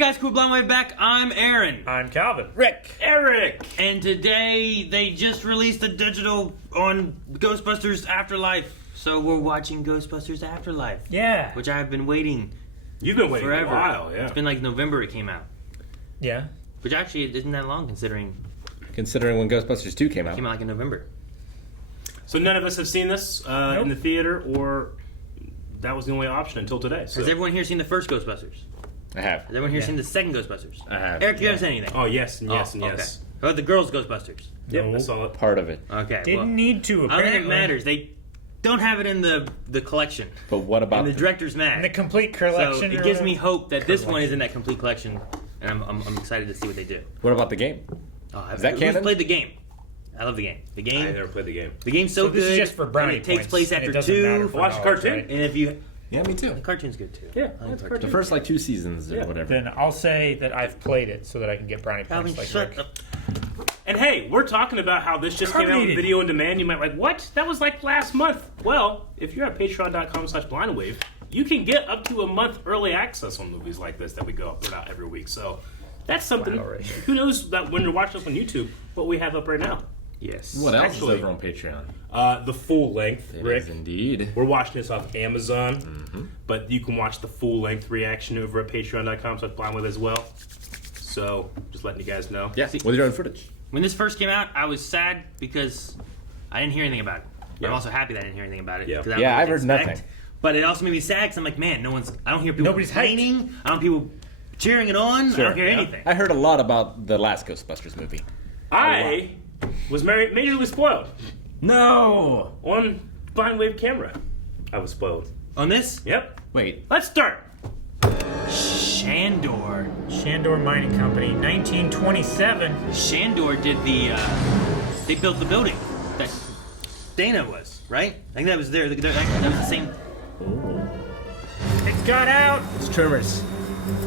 guys, cool Blonde Wave back. I'm Aaron. I'm Calvin. Rick. Eric. And today they just released a digital on Ghostbusters Afterlife. So we're watching Ghostbusters Afterlife. Yeah. Which I've been waiting You've been waiting forever. a while, yeah. It's been like November it came out. Yeah. Which actually it isn't that long considering Considering when Ghostbusters 2 came it out. came out like in November. So none of us have seen this Nope. in the theater, or that was the only option until today. So. Has everyone here seen the first Ghostbusters? I have. Has everyone here seen the second Ghostbusters? I have. Eric, you haven't seen anything? Oh, yes, and yes, and okay. yes. How about the girls' Ghostbusters? Yep, I No. saw it. Part of it. Okay. Didn't well, need to, I don't apparently. think it matters. They don't have it in the collection. But what about And the director's mad. In the complete So collection. it gives me hope that this one is in that complete collection, and I'm excited to see what they do. what about the game? Is that Who's canon? played the game? I love the game. The I game. never played the game. The game's so So this good. is just for brownie and it takes points, place and after it doesn't matter 2. for Watch the knowledge, cartoon. right? And if you, Yeah, me too. the cartoon's good too. Yeah, I like that's the The cartoon. first like 2 seasons or Yeah. whatever. Then I'll say that I've played it so that I can get brownie Calvin, points like shut Rick. up. And hey, we're talking about how this just came out on Carbonated. video on demand. You might like, what? That was like last month. Well, if you're at patreon.com/blindwave, you can get up to a month early access on movies like this that we go put out every week. So that's something. Wow, Rick. Who knows that when you're watching us on YouTube, what we have up right now? Yes. What else Actually- is over on Patreon? The full length, It Rick. is indeed. We're watching this off Amazon, but you can watch the full length reaction over at patreon.com/blindwave as well. So just letting you guys know. Yeah, with your own footage. When this first came out, I was sad because I didn't hear anything about it. Yeah. I'm also happy that I didn't hear anything about it. Yeah. 'cause I don't Yeah, know what I've to heard expect. nothing. But it also made me sad because I'm like, man, I don't hear people Nobody's hyped. complaining. I don't hear people cheering it on. Sure. I don't hear Yeah. anything. I heard a lot about the last Ghostbusters movie. I was majorly spoiled No! on Blind Wave camera. I was spoiled. On this, Yep. Wait. Let's start. Shandor. Shandor Mining Company, 1927. Shandor did they built the building that Dana was, right? I think that was that was the same. It got out. It's Tremors.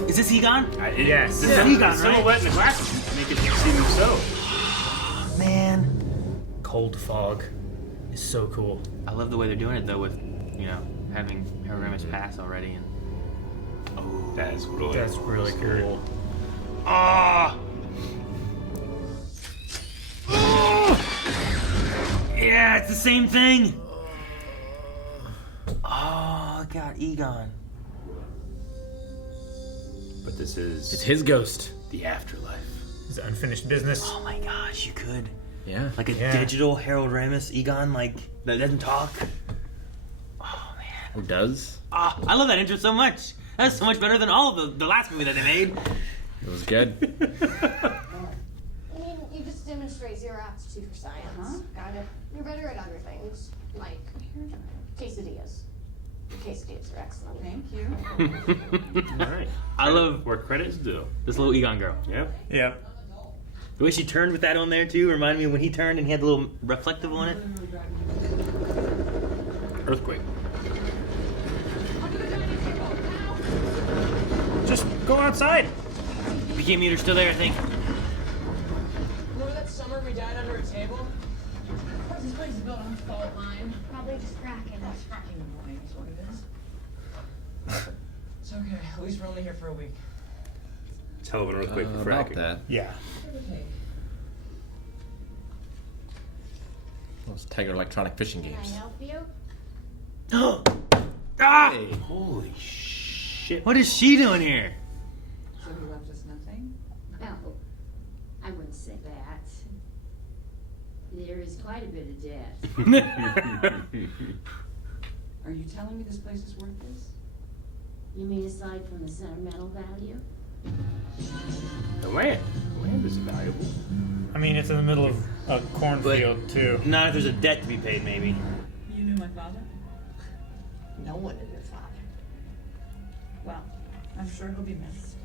Is this Egon? Yes. The Yeah. silhouette, Egon, right? and the glasses make it seem so. Man. Cold fog is so cool. I love the way they're doing it though with, having Paragramus pass already and That's really That's really cool. Ah! Yeah, it's the same thing. Oh, God, Egon. But this is It's his ghost. the afterlife. It's unfinished business. Oh my gosh, you could. Yeah. Like a Yeah. digital Harold Ramis Egon, like, that doesn't talk. Oh, man. Who does? Ah, I love that intro so much. That's so much better than all of the last movie that they made. It was good. You just demonstrate zero aptitude for science. Got it. You're better at other things, like quesadillas. The quesadillas are excellent. Thank you. All right. I love Where credit's due. this little Egon girl. Yeah. Yeah. The way she turned with that on there, too, reminded me of when he turned and he had the little reflective on it. Earthquake. Just go outside. PK meter's still there, I think. Remember that summer we died under a table? This place is built on a fault line. Probably just cracking. That's fucking annoying, is what it is. It's okay. At least we're only here for a week. It's hell of an earthquake for about fracking. that. Yeah. Those Tiger Electronic fishing Can I games. help you? Ah! Hey. Holy shit. What is she doing here? So he left us nothing? No, I wouldn't say that. There is quite a bit of debt. Are you telling me this place is worth this? You mean aside from the sentimental value? The land. The land is valuable. I mean, it's in the middle of a cornfield, too. Not if there's a debt to be paid, maybe. You knew my father? No one knew your father. Well, I'm sure he'll be missed.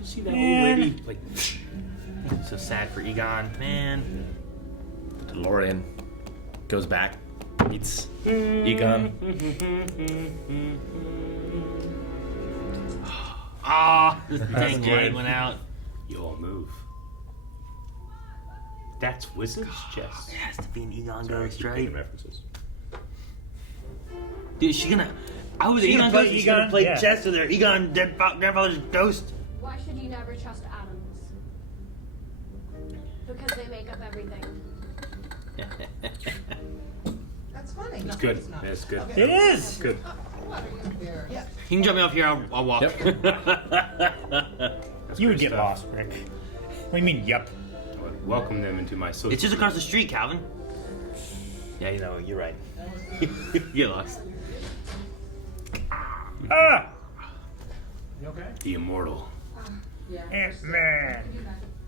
You see that Man. old lady? Like, So sad for Egon, man. The DeLorean goes back, meets Egon. Ah, the dang good. light went out. you all move. That's Wizard's chest. It has to be an Egon Sorry, I ghost, keep right? making references. Dude, is she gonna? I was She Egon gonna play Ghost. He's gonna Egon? play Yeah. chess with her. Egon, dead grandfather's ghost. Why should you never trust atoms? Because they make up everything. That's funny. It's good. It's good. It is. Good. Yeah. You can drop me off here. I'll walk. Yep. That's You would great get stuff. lost, Rick. What do you mean, yup? I would welcome them into my social. It's just across the street, Calvin. Yeah, you know, you're right. Get lost. Ah! You okay? The immortal. Ant-Man.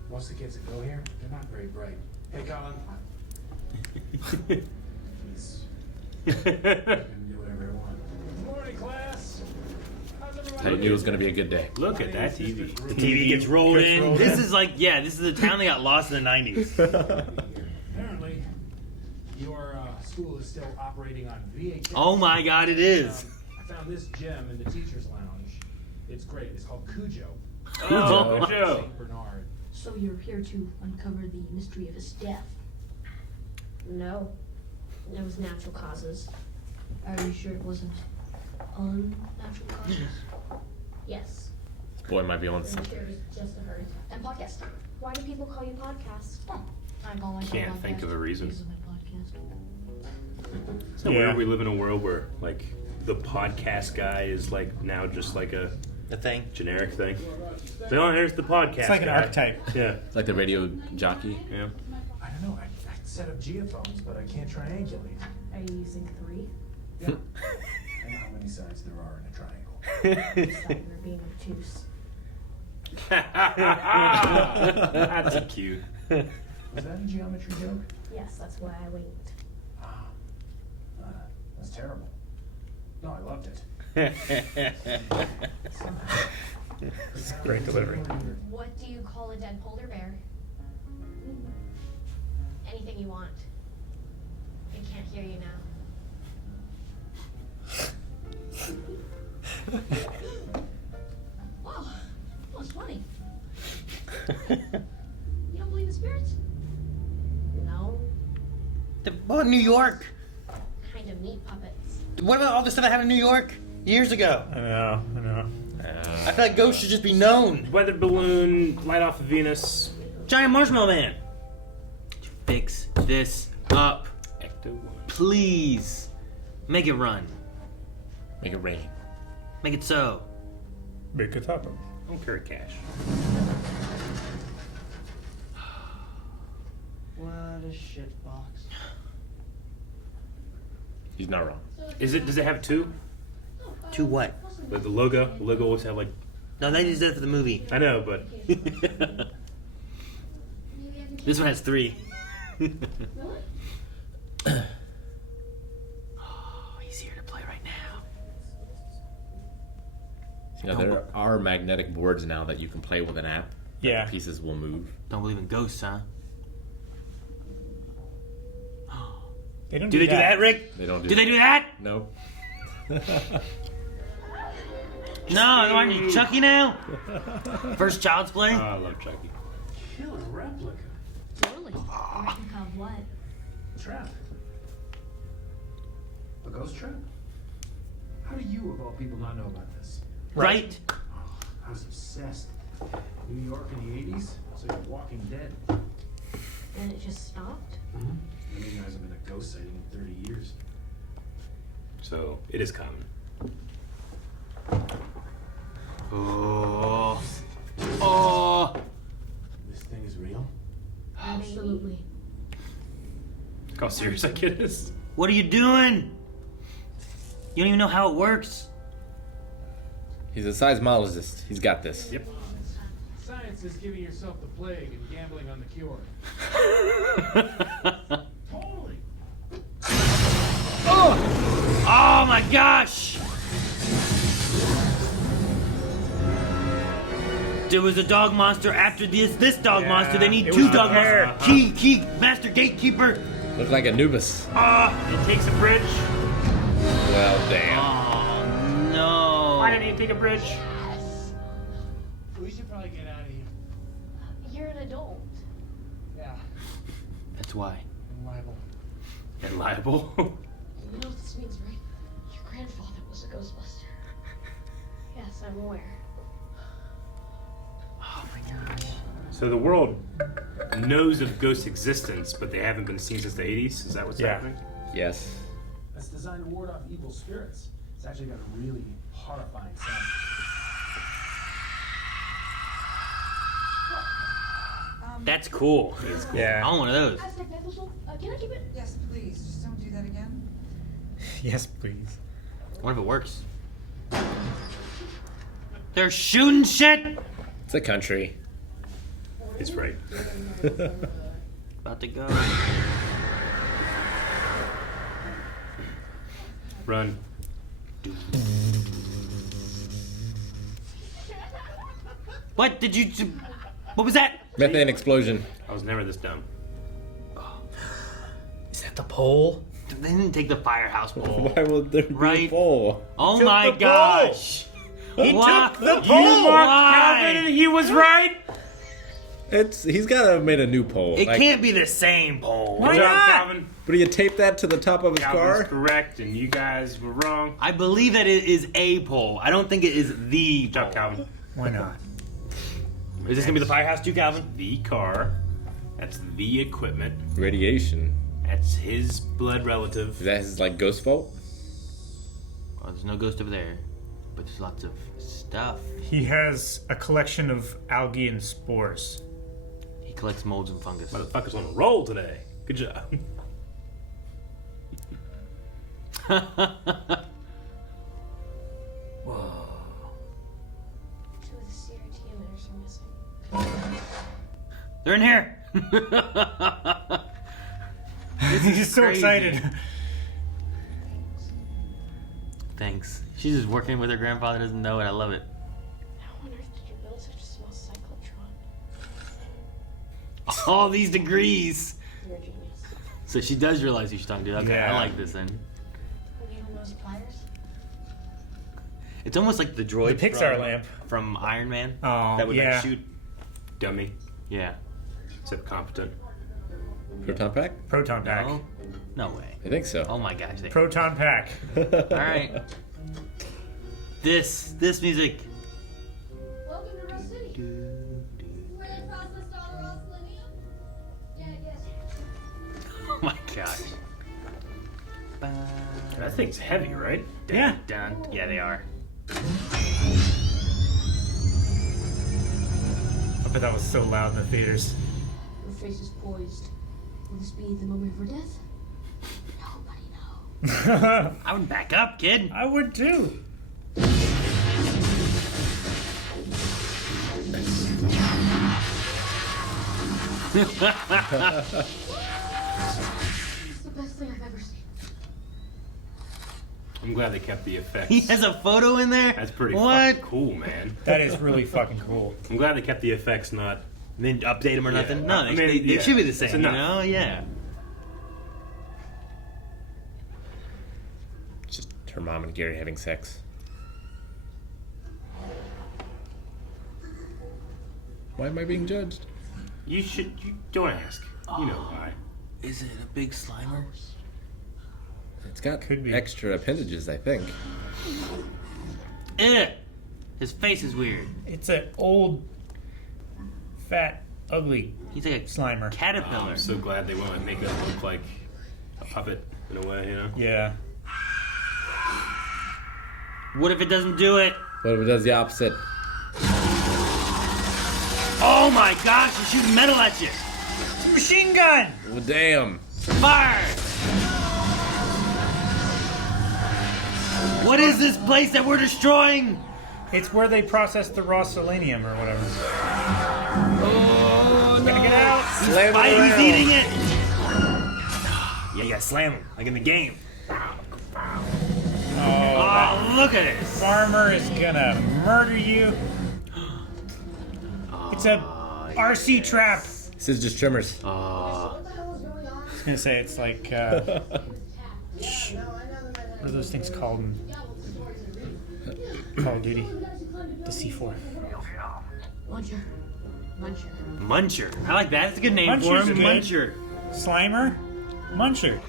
Most of the kids that go here, they're not very bright. Hey, Colin. He's gonna do whatever I want. Morning, class. How's everyone? I knew it was gonna be a good day. Look at that TV. The TV gets rolled in. This is like, yeah, this is the town that got lost in the 90s. Apparently, your school is still operating on VHS. Oh my God, it is. I found this gem in the teacher's lounge. It's great. It's called Cujo. Oh, Joe. Saint Bernard. So you're here to uncover the mystery of his death. No. It was natural causes. Are you sure it wasn't unnatural causes? Yes. This boy might be on I'm something. sure it was just a hurt. And podcast. Why do people call you podcast? I'm all I Can't podcast think of a reason. because of my podcast. Isn't it Yeah. weird we live in a world where like the podcast guy is like now just like a The thing. generic thing? So here's the podcast. It's like an guy. archetype. Yeah. It's like the radio jockey. Yeah. I don't know. I set up geophones, but I can't triangulate. Are you using 3? Yeah. I know how many sides there are in a triangle. It's like you're being obtuse. That's cute. Was that a geometry joke? Yes, that's why I winked. That's terrible. No, I loved it. It's great delivery. What do you call a dead polar bear? Anything you want. I can't hear you now. Wow, that was funny. You don't believe in spirits? No. What about New York? Kind of meat puppets. What about all the stuff that happened in New York years ago? I know. I feel like ghosts should just be known. Weather balloon, light off of Venus. Giant Marshmallow Man. Fix this up. Ecto 1. Please. Make it run. Make it rain. Make it so. Big Katapa. Don't carry cash. What a shitbox. He's not wrong. Is it? Does it have 2? To what? Like the logo. The logo always have like. No, they just did it for the movie. I know, but This one has 3. Oh, he's here to play right now. You know, there are magnetic boards now that you can play with an app. Yeah. The pieces will move. Don't believe in ghosts, huh? They don't Do they do that, Rick? They don't do Do they do that? No. No, aren't you Chucky now? First Child's Play? oh, I love Chucky. Killer replica. Really? A replica of what? Trap. A ghost trap? How do you, of all people, not know about this? Right? I was obsessed. New York in the 80s? So you're Walking Dead. And it just stopped? I mean, there hasn't been a ghost sighting in 30 years. So it is common. Oh. Oh. This thing is real? Absolutely. Look how serious that kid is. What are you doing? You don't even know how it works. He's a seismologist. He's got this. Yep. Science is giving yourself the plague and gambling on the cure. Totally. Oh my gosh! There was a dog monster after this dog Yeah, monster. They need it 2 was dog there. monsters. Key, master gatekeeper. Looks like Anubis. It takes a bridge. Well, damn. Oh no. Why didn't he take a bridge? We should probably get out of here. You're an adult. Yeah, That's why. I'm liable. And liable. You know what this means, right? Your grandfather was was a Ghostbuster. Yes, I'm aware. Oh my gosh. So the world knows of ghosts' existence, but they haven't been seen since the 80s? Is that what's happening? Yes. That's designed to ward off evil spirits. It's actually got a really horrifying sound. That's cool. Yeah. I want one of those. Can I keep it? Yes, please. Just don't do that again. Yes, please. What if it works? They're shooting shit. It's a country. It's right. About to go. Run. What did you? What was that? Methane explosion. I was never this dumb. Is that the pole? They didn't take the firehouse pole. Why would there be a Right. pole? Oh Took my the pole. gosh! He Why? took the You pole! marked Calvin and he was right! He's got to have made a new pole. It Like, can't be the same pole. Why Good job, not? Calvin. But do you tape that to the top of his Calvin's car? correct, and you guys were wrong. I believe that it is a pole. I don't think it is the Good job, pole. Calvin. Why not? Is this gonna be the firehouse too, Calvin? The car. That's the equipment. Radiation. That's his blood relative. Is that his like ghost fault? Well, there's no ghost over there, but there's lots of stuff. He has a collection of algae and spores. He collects molds and fungus. Motherfuckers on a roll today. Good job. Two of the CRT emitters are missing. They're in here. He's so crazy. excited. Thanks. She's just working with her grandfather, doesn't know it. I love it. How on earth did you build such a small cyclotron? All these degrees. You're a genius. So she does realize who she's talking to. Okay, Yeah. I like this then. Would you know pliers? It's almost like the droid The Pixar from, lamp. from Iron Man. Oh, that would yeah. like shoot. Dummy. Yeah. Except competent. Proton pack? Proton pack. No? No way. I think so. Oh my gosh. Proton pack. All right. This music. Welcome to Rust City. Where they processed all the raw selenium? Yeah, I guess. Oh my gosh. That thing's heavy, right? Yeah. Dun. Yeah, they are. I bet that was so loud in the theaters. Your face is poised. Will this be the moment of her death? Nobody knows. I would back up, kid. I would too. It's the best thing I've ever seen. I'm glad they kept the effects. He has a photo in there? That's pretty What? fucking cool, man. That is really fucking cool. I'm glad they kept the effects, not. Then update them or Yeah. nothing? No, I they, mean, they yeah. should be the It's same, you enough. know? Yeah. Just her mom and Gary having sex. Why am I being judged? You don't ask. You know why. Is it a big Slimer? It's got Could be. extra appendages, I think. His face is weird. It's an old, fat, ugly He's like a Slimer. caterpillar. I'm so glad they won't make it look like a puppet in a way, you know? Yeah. What if it doesn't do it? What if it does the opposite? Oh my gosh, he's shooting metal at you. It's a machine gun! Well, damn. Fire! What is this place that we're destroying? It's where they process the raw selenium or whatever. Oh, Gonna get out! Slam it He's around. eating it. Yeah, you gotta slam him, like in the game. Oh, Oh, look at it. farmer is gonna murder you. It's a RC trap. This is just trimmers. Oh, What the hell is going on? I was gonna say it's like what are those things called in Call of Duty? The C4. Muncher. Muncher. Muncher. I like that. That's a good name for Muncher's him. good. Muncher. Slimer. Muncher.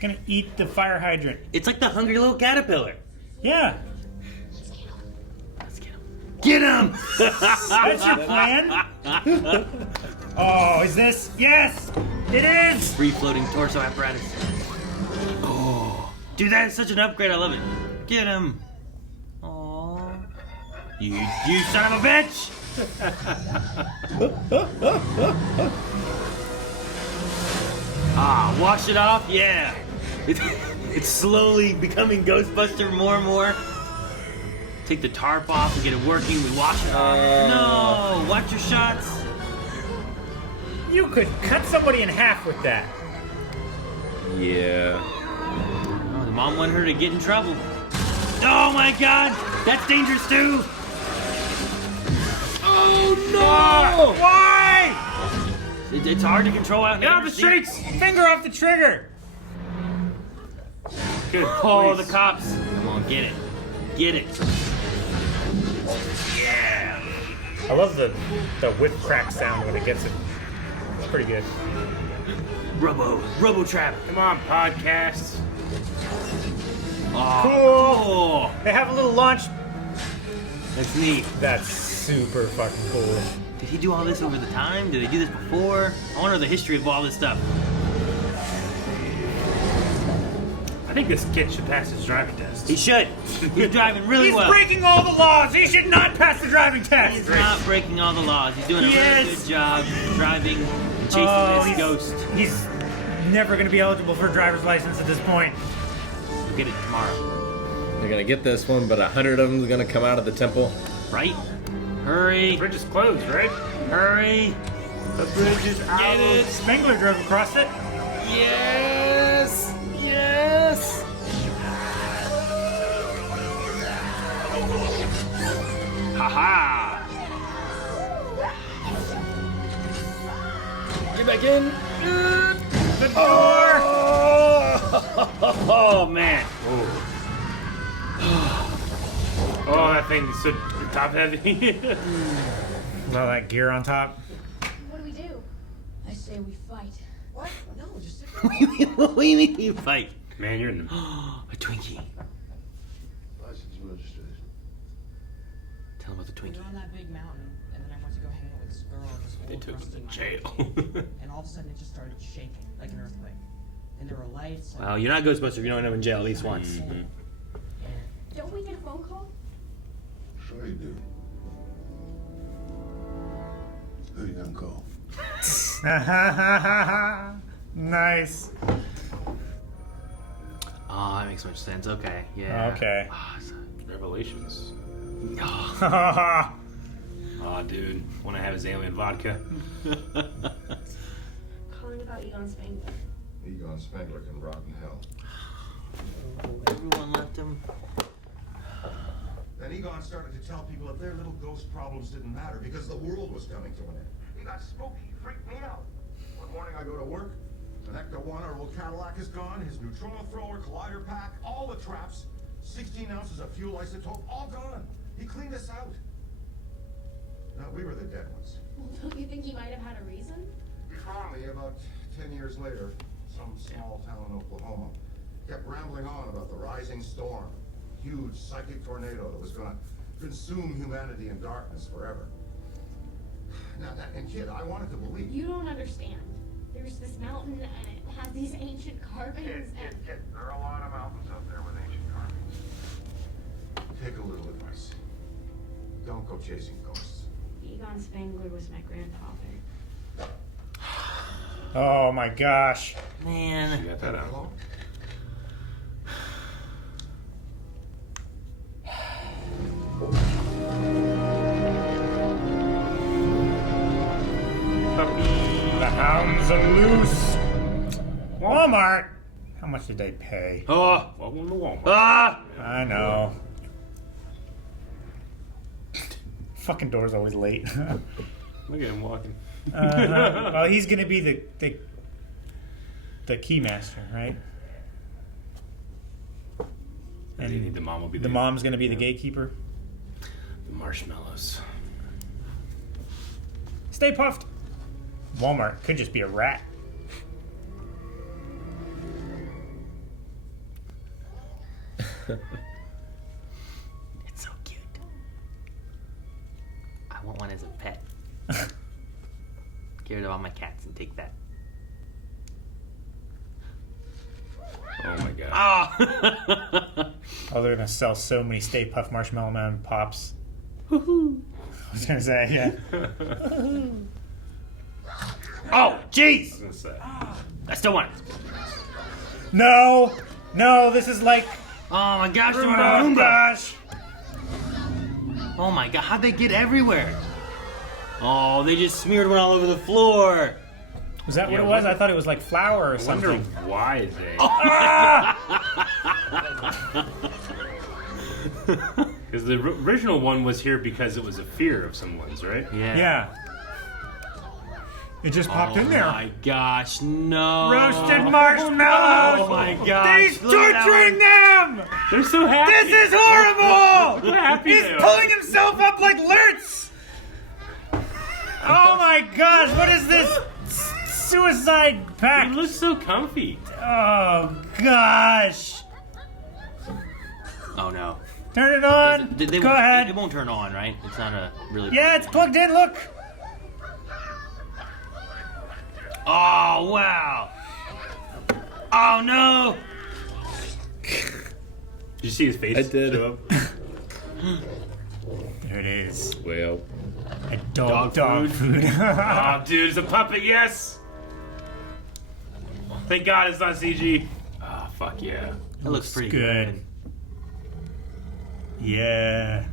Gonna eat the fire hydrant. It's like the hungry little caterpillar. Yeah. Let's get him. Get him! That's your plan? Oh, is this? Yes! It is! Free floating torso apparatus. Oh. Dude, that is such an upgrade. I love it. Get him. Oh. You son of a bitch! Wash it off? Yeah. It's slowly becoming Ghostbuster more and more. Take the tarp off and get it working. We wash it off. No! Watch your shots. You could cut somebody in half with that. Yeah. Oh, the mom wanted her to get in trouble. Oh my god! That's dangerous too! Oh no! Why? It's hard to control out Get off the streets! Finger off the trigger! Good. Oh, the cops. Come on, get it. Get it. Yeah. I love the whip crack sound when it gets it. It's pretty good. Robo trap. Come on, podcasts. Oh, Cool. They have a little launch. That's neat. That's super fucking cool. Did he do all this over the time? Did they do this before? I wonder the history of all this stuff. I think this kid should pass his driving test. He should. He's driving really He's well. breaking all the laws. He should not pass the driving test. He's not breaking all the laws. He's doing a really good job driving and chasing this ghost. He's never going to be eligible for a driver's license at this point. We'll get it tomorrow. They're gonna get this one, but 100 of them is gonna come out of the temple. Right? Hurry. The bridge is closed, right? Hurry. The bridge is out. Get it. Spengler drove across it. Yes. Yes. Haha. Get back in. The door. Oh man. Oh, that thing's so top heavy. All that gear on top. What do we do? I say we fight. What? No, just sit What do you mean you fight? Man, you're in the... A Twinkie. License registered. Tell him about the We Twinkie. were on that big mountain, and then I went to go hang out with this girl at this They old took him rusted to mining jail. cave, and all of a sudden it just started shaking like an earthquake. And there were lights. And Well, you're not Ghostbuster if you don't end up in jail at least once. Don't we get a phone call? Sure you do. Who you gonna call? Nice. Oh, that makes so much sense. Okay, yeah. Okay. Revelations. Oh, Aw, dude. Want to have his alien vodka? Calling about Egon Spangler. Egon Spengler can rot in hell. everyone left him. Then Egon started to tell people that their little ghost problems didn't matter because the world was coming to an end. He got spooky, freaked me out. One morning I go to work, an Ecto 1, our old Cadillac is gone, his neutron thrower, collider pack, all the traps, 16 ounces of fuel isotope, all gone. He cleaned us out. No, we were the dead ones. Well, don't you think he might have had a reason? Finally, about 10 years later, some small town in Oklahoma kept rambling on about the rising storm, huge psychic tornado that was going to consume humanity in darkness forever. Now, and kid, I wanted to believe. You don't understand. There's this mountain and it has these ancient carvings and... Kid, there are a lot of mountains out there with ancient carvings. Take a little advice. Don't go chasing ghosts. Egon Spangler was my grandfather. Oh my gosh. Man. You got that out. Hello? The hounds are loose. Walmart. How much did they pay? Oh, welcome to Walmart. Ah! I know. Fucking door's always late. Look at him walking. Well, he's gonna be the keymaster, right? And you need the mom will be the mom's gonna be the gatekeeper. The marshmallows. Stay puffed. Walmart could just be a rat. It's so cute. I want one as a pet. Get rid of all my cats and take that. Oh my god. Oh! Oh, they're gonna sell so many Stay Puft Marshmallow Man Pops. I was gonna say, yeah. Oh, jeez! I was gonna say. I still want it. No! No, this is like... Oh my gosh, they're Oh, on a Roomba. gosh! Oh my god, how'd they get everywhere? Oh, they just smeared one all over the floor. Was that Yeah, what it was? what- I thought it was like flour or I wonder something. why they. Because the original one was here because it was a fear of someone's, right? Yeah. It just popped in there. Oh my gosh, no. Roasted marshmallows! Oh my gosh. He's look at that torturing one. them! They're so happy. This is horrible! Look how happy He's they are. pulling himself up like Lurtz! Oh my gosh, what is this? Suicide It pact? looks so comfy. Oh gosh. Oh no. Turn it on. They Go won't- ahead. It won't turn on, right? It's not a really. Yeah, it's plugged in, look. Oh wow. Oh no. Did you see his face? I did. show up? There it is. Well, A dog food. Oh, dude, it's a puppet, yes! Thank God it's not CG. Oh, fuck yeah. That looks pretty good. Yeah.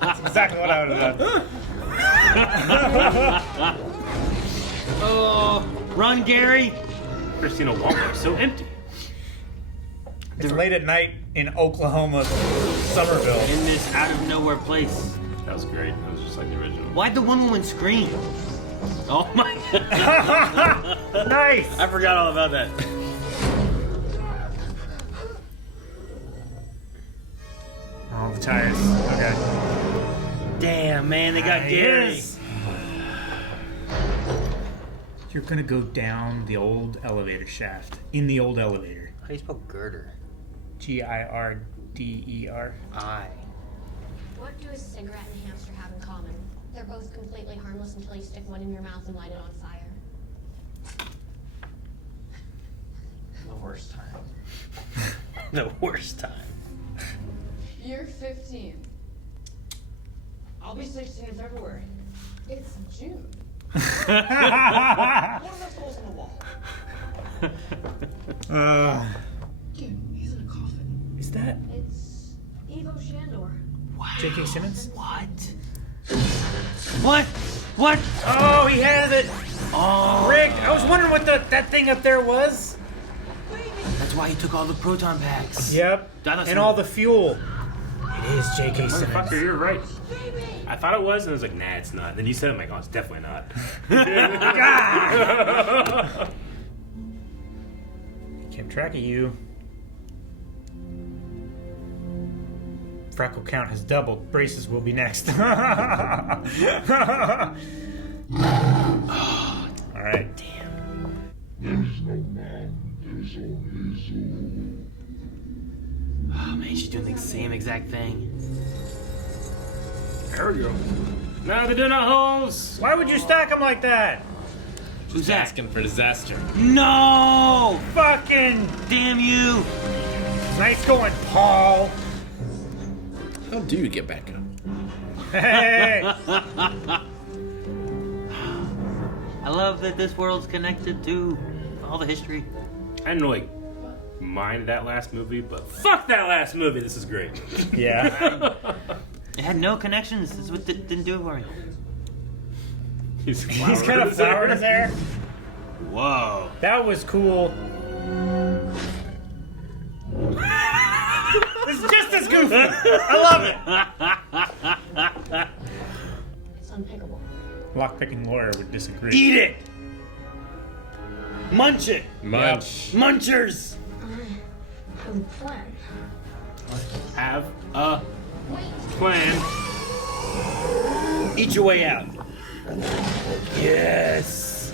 That's exactly what I would have done. Oh, run, Gary. Christina Walmart's so empty. It's late at night in Oklahoma, Somerville. In this out of nowhere place. That was great. That was just like the original. Why'd the woman scream? Oh my god. Nice. I forgot all about that. All the tires. Okay. Damn, man, they got Gary. Yes. You're gonna go down the old elevator shaft. In the old elevator. How do you spell girder? Girder. What do a cigarette and a hamster have in common? They're both completely harmless until you stick one in your mouth and light it on fire. The worst time. The worst time. You're 15. I'll be 16 in February. It's June. What are those holes in the wall? Dude, he's in a coffin. Is that It's Evo Shandor. J.K. Simmons? What? What? What? Oh, he has it! Oh, Rigged! I was wondering what that thing up there was. that's why he took all the proton packs. Yep. That And all the fuel. It is J.K. Simmons. Motherfucker, you're right. I thought it was, and I was like, nah, it's not. Then you said it, I'm like, oh, it's definitely not. Kept track of you. Freckle count has doubled. Braces will be next. Alright. Oh man, she's doing the same exact thing. There we go. Now the donut holes! Why would you stack them like that? Who's that? asking for disaster. No! Fucking Damn you! nice going, Paul. How do you get back up? Hey. I love that this world's connected to all the history. I didn't really mind that last movie, but fuck that last movie. This is great. Yeah. It had no connections. This is what didn't do it for me. He's He's got a flower in his hair. Whoa. That was cool. It's just as goofy. I love it. It's unpickable. Lockpicking lawyer would disagree. Eat it! Munch it! Munch. Munchers! Have a plan. Have a plan. Eat your way out. Yes!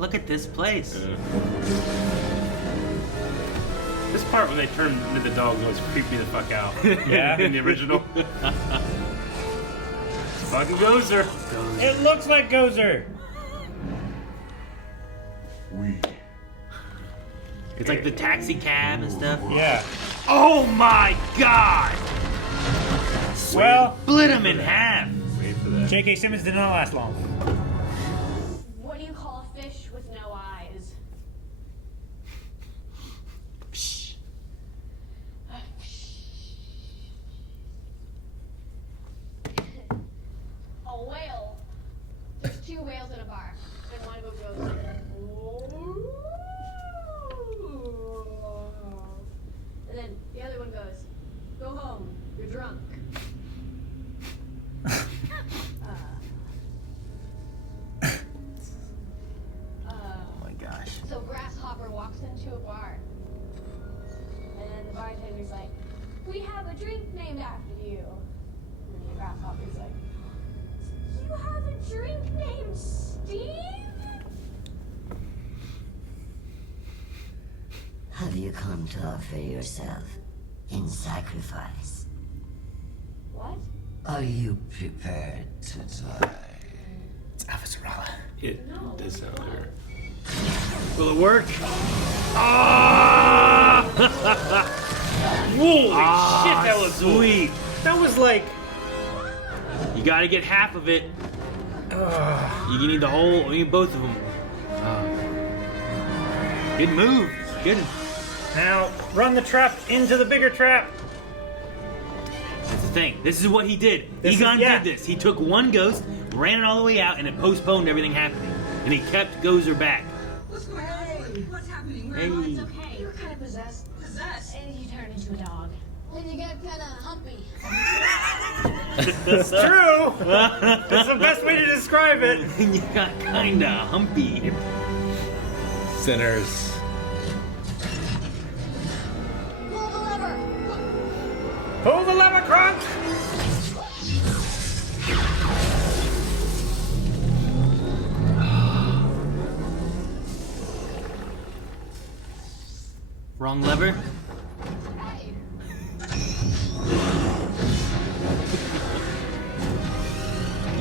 look at this place. This part when they turn into the dog was creepy the fuck out. Yeah. In the original. Fucking Gozer. It looks like Gozer. It's like the taxi cab and stuff. Yeah. Oh my god! Well, Split him in half. Wait for that. J.K. Simmons did not last long. What do you call a fish with no eyes? A whale. There's two whales in a bar, and one of them goes. And then the other one goes, "Go home. You're drunk." Oh my gosh. So Grasshopper walks into a bar, and then the bartender's like, "We have a drink named after you." And then Grasshopper's like, "You have a drink named Steve?" Have you come to offer yourself in sacrifice? What? Are you prepared to die? It's Avasarala. It does sound her. Will it work? Ah! Holy shit, that was sweet. That was like. You gotta get half of it. You need the whole, you need both of them. Good move. Good. Now, run the trap into the bigger trap. That's the thing. This is what he did. This is- Egon yeah. did this. He took one ghost, ran it all the way out, and it postponed everything happening. And he kept Gozer back. What's going on? What's happening? Hey. It's okay. You're kind of possessed. Possessed? And you turn into a dog. And you get kind of humpy. It's true. That's the best way to describe it. And you got kinda humpy. Sinners. Pull the lever. Pull the lever, Kronk. Wrong lever. Hey.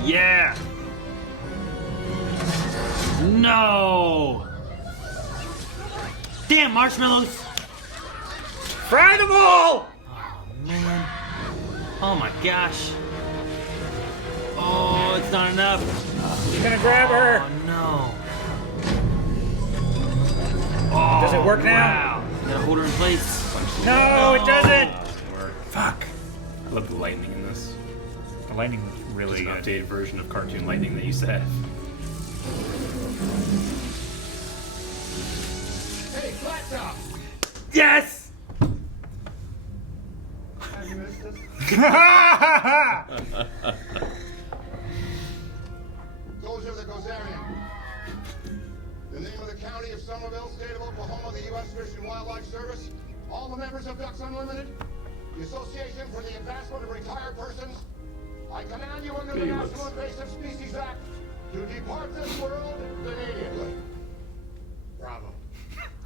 Yeah. No. Damn marshmallows. Fry them all. Oh man. Oh my gosh. Oh, it's not enough. She's gonna grab her. Oh no. Oh, Does it work now? Wow. Gotta hold her in place. No, it doesn't. Fuck. I love the lightning in this. The lightning was really Just an good. updated version of cartoon lightning that used to have. Hey, flat top! Yes. Have you missed us? Those are the Gozerian. The name of the county of Somerville, state of Oklahoma, the U.S. Fish and Wildlife Service, all the members of Ducks Unlimited, the Association for the Advancement of Retired Persons. I command you under the National Invasive Species Act to depart this world immediately. Bravo.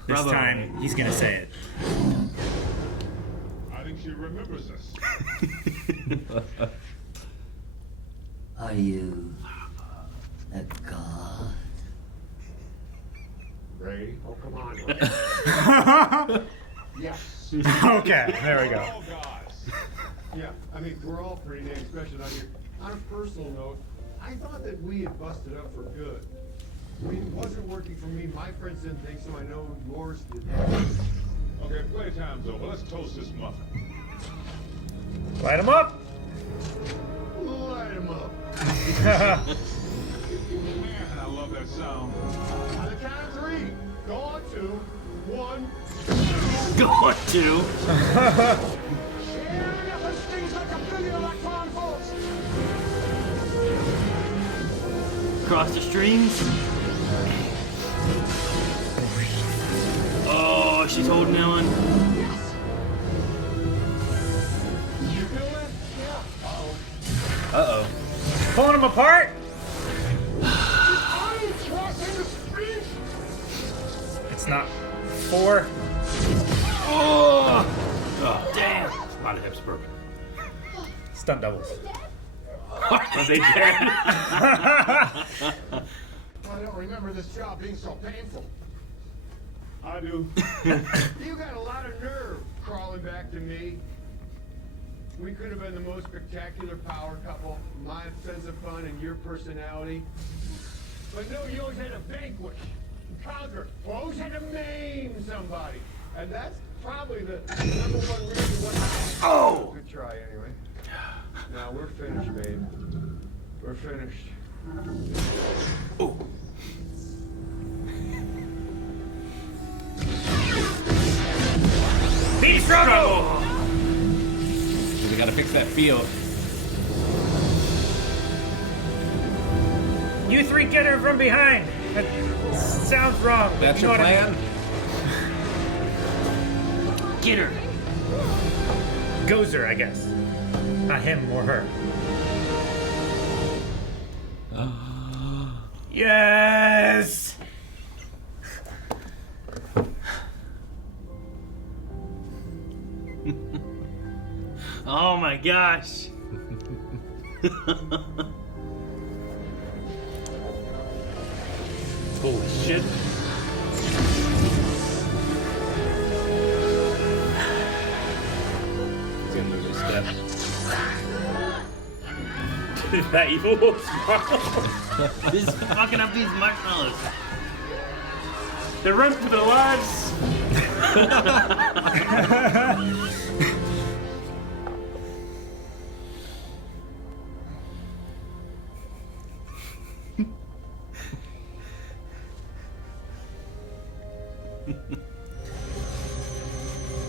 This Bravo. time, he's gonna say it. I think she remembers us. Are you a god? Ray? Oh, come on. Yes. Okay, there we go. All gods. Yeah, I mean, we're all pretty damn special out here. On a personal note, I thought that we had busted up for good. I mean, it wasn't working for me. My friends didn't think so. I know yours did. Okay, playtime's over. Let's toast this muffin. Light him up. Light him up. Man, I love that sound. On the count of three. Go on two. One. Go on to. And nothing stings like a billion electron volts. Cross the streams. Oh, she's holding on. Yes. You feel that? Yeah. Uh-oh. Uh-oh. Pulling him apart. His arms crossing the street. It's not 4. Oh, damn. A lot of hips broken. Stunt doubles. Are they dead? I don't remember this job being so painful. I do. You got a lot of nerve crawling back to me. We could have been the most spectacular power couple. My sense of fun and your personality. But no, you always had to vanquish, conquer, or always had to maim somebody. And that's probably the number one reason why. Oh! Good try, anyway. Now we're finished, babe. We're finished. Oh. Beat struggle! We gotta fix that field. You 3 get her from behind. That sounds wrong. but That's you know your what I plan? mean. Get her. Gozer, I guess. Not him or her. Yes! Oh my gosh. Holy shit. He's gonna move his step. That evil This is fucking up these marshmallows. They run for their lives.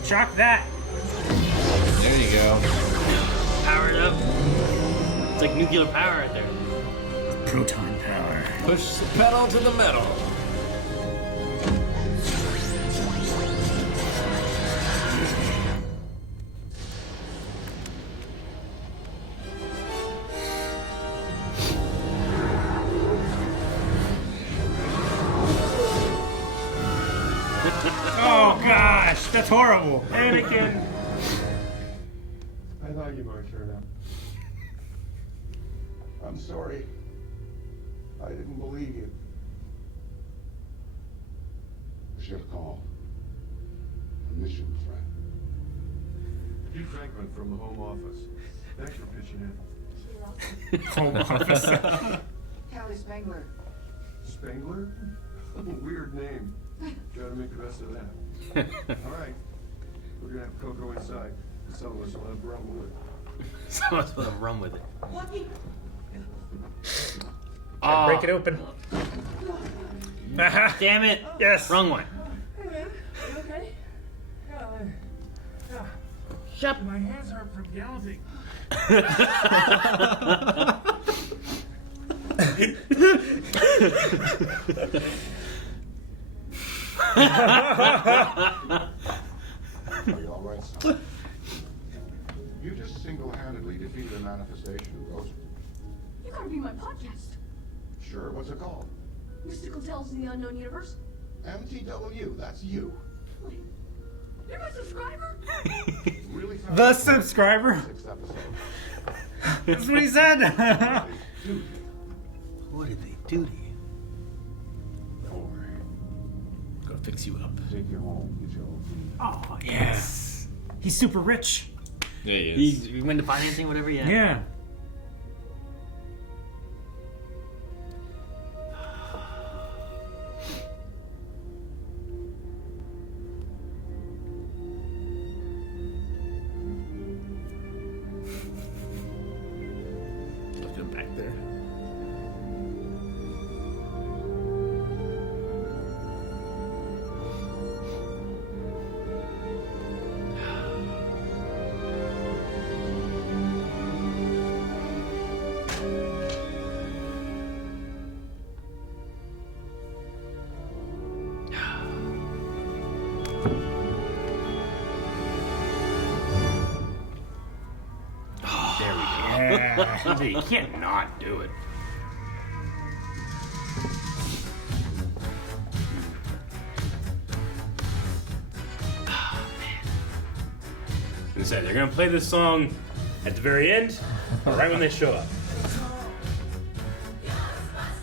Shock that! There you go. Powered up. It's like nuclear power right there. Proton power. Push the pedal to the metal. Oh gosh, that's horrible. Anakin. I thought you might turn up. I'm sorry. I didn't believe you. I should have called. I miss you, friend. Hugh Frankman from the Home Office. Thanks for pitching in. Home office. Callie Spangler. Spangler? Weird name. Gotta make the best of that. All right. We're gonna have Coco inside. Some of us will have rum with it. So I was gonna run with it. Lucky. Oh, Break it open. damn it. Yes. Wrong one. Hey man, you okay? Shut. My hands hurt from galloping. Are you all right, son? You just single-handedly defeated a manifestation of Ghost. You gotta be my podcast. Sure, what's it called? Mystical Tales in the Unknown Universe. MTW, that's you. Wait, you're my subscriber? Really The subscriber. 6th episode. That's what he said. What did they do to you? Don't worry. Gotta fix you up. Take you home, get your old feet. Oh yes. He's super rich. Yeah, he is. He went to financing, whatever. Yeah. Yeah. Look him back there. There we go. Yeah. You can't not do it. I said, they're gonna play this song at the very end, or right when they show up.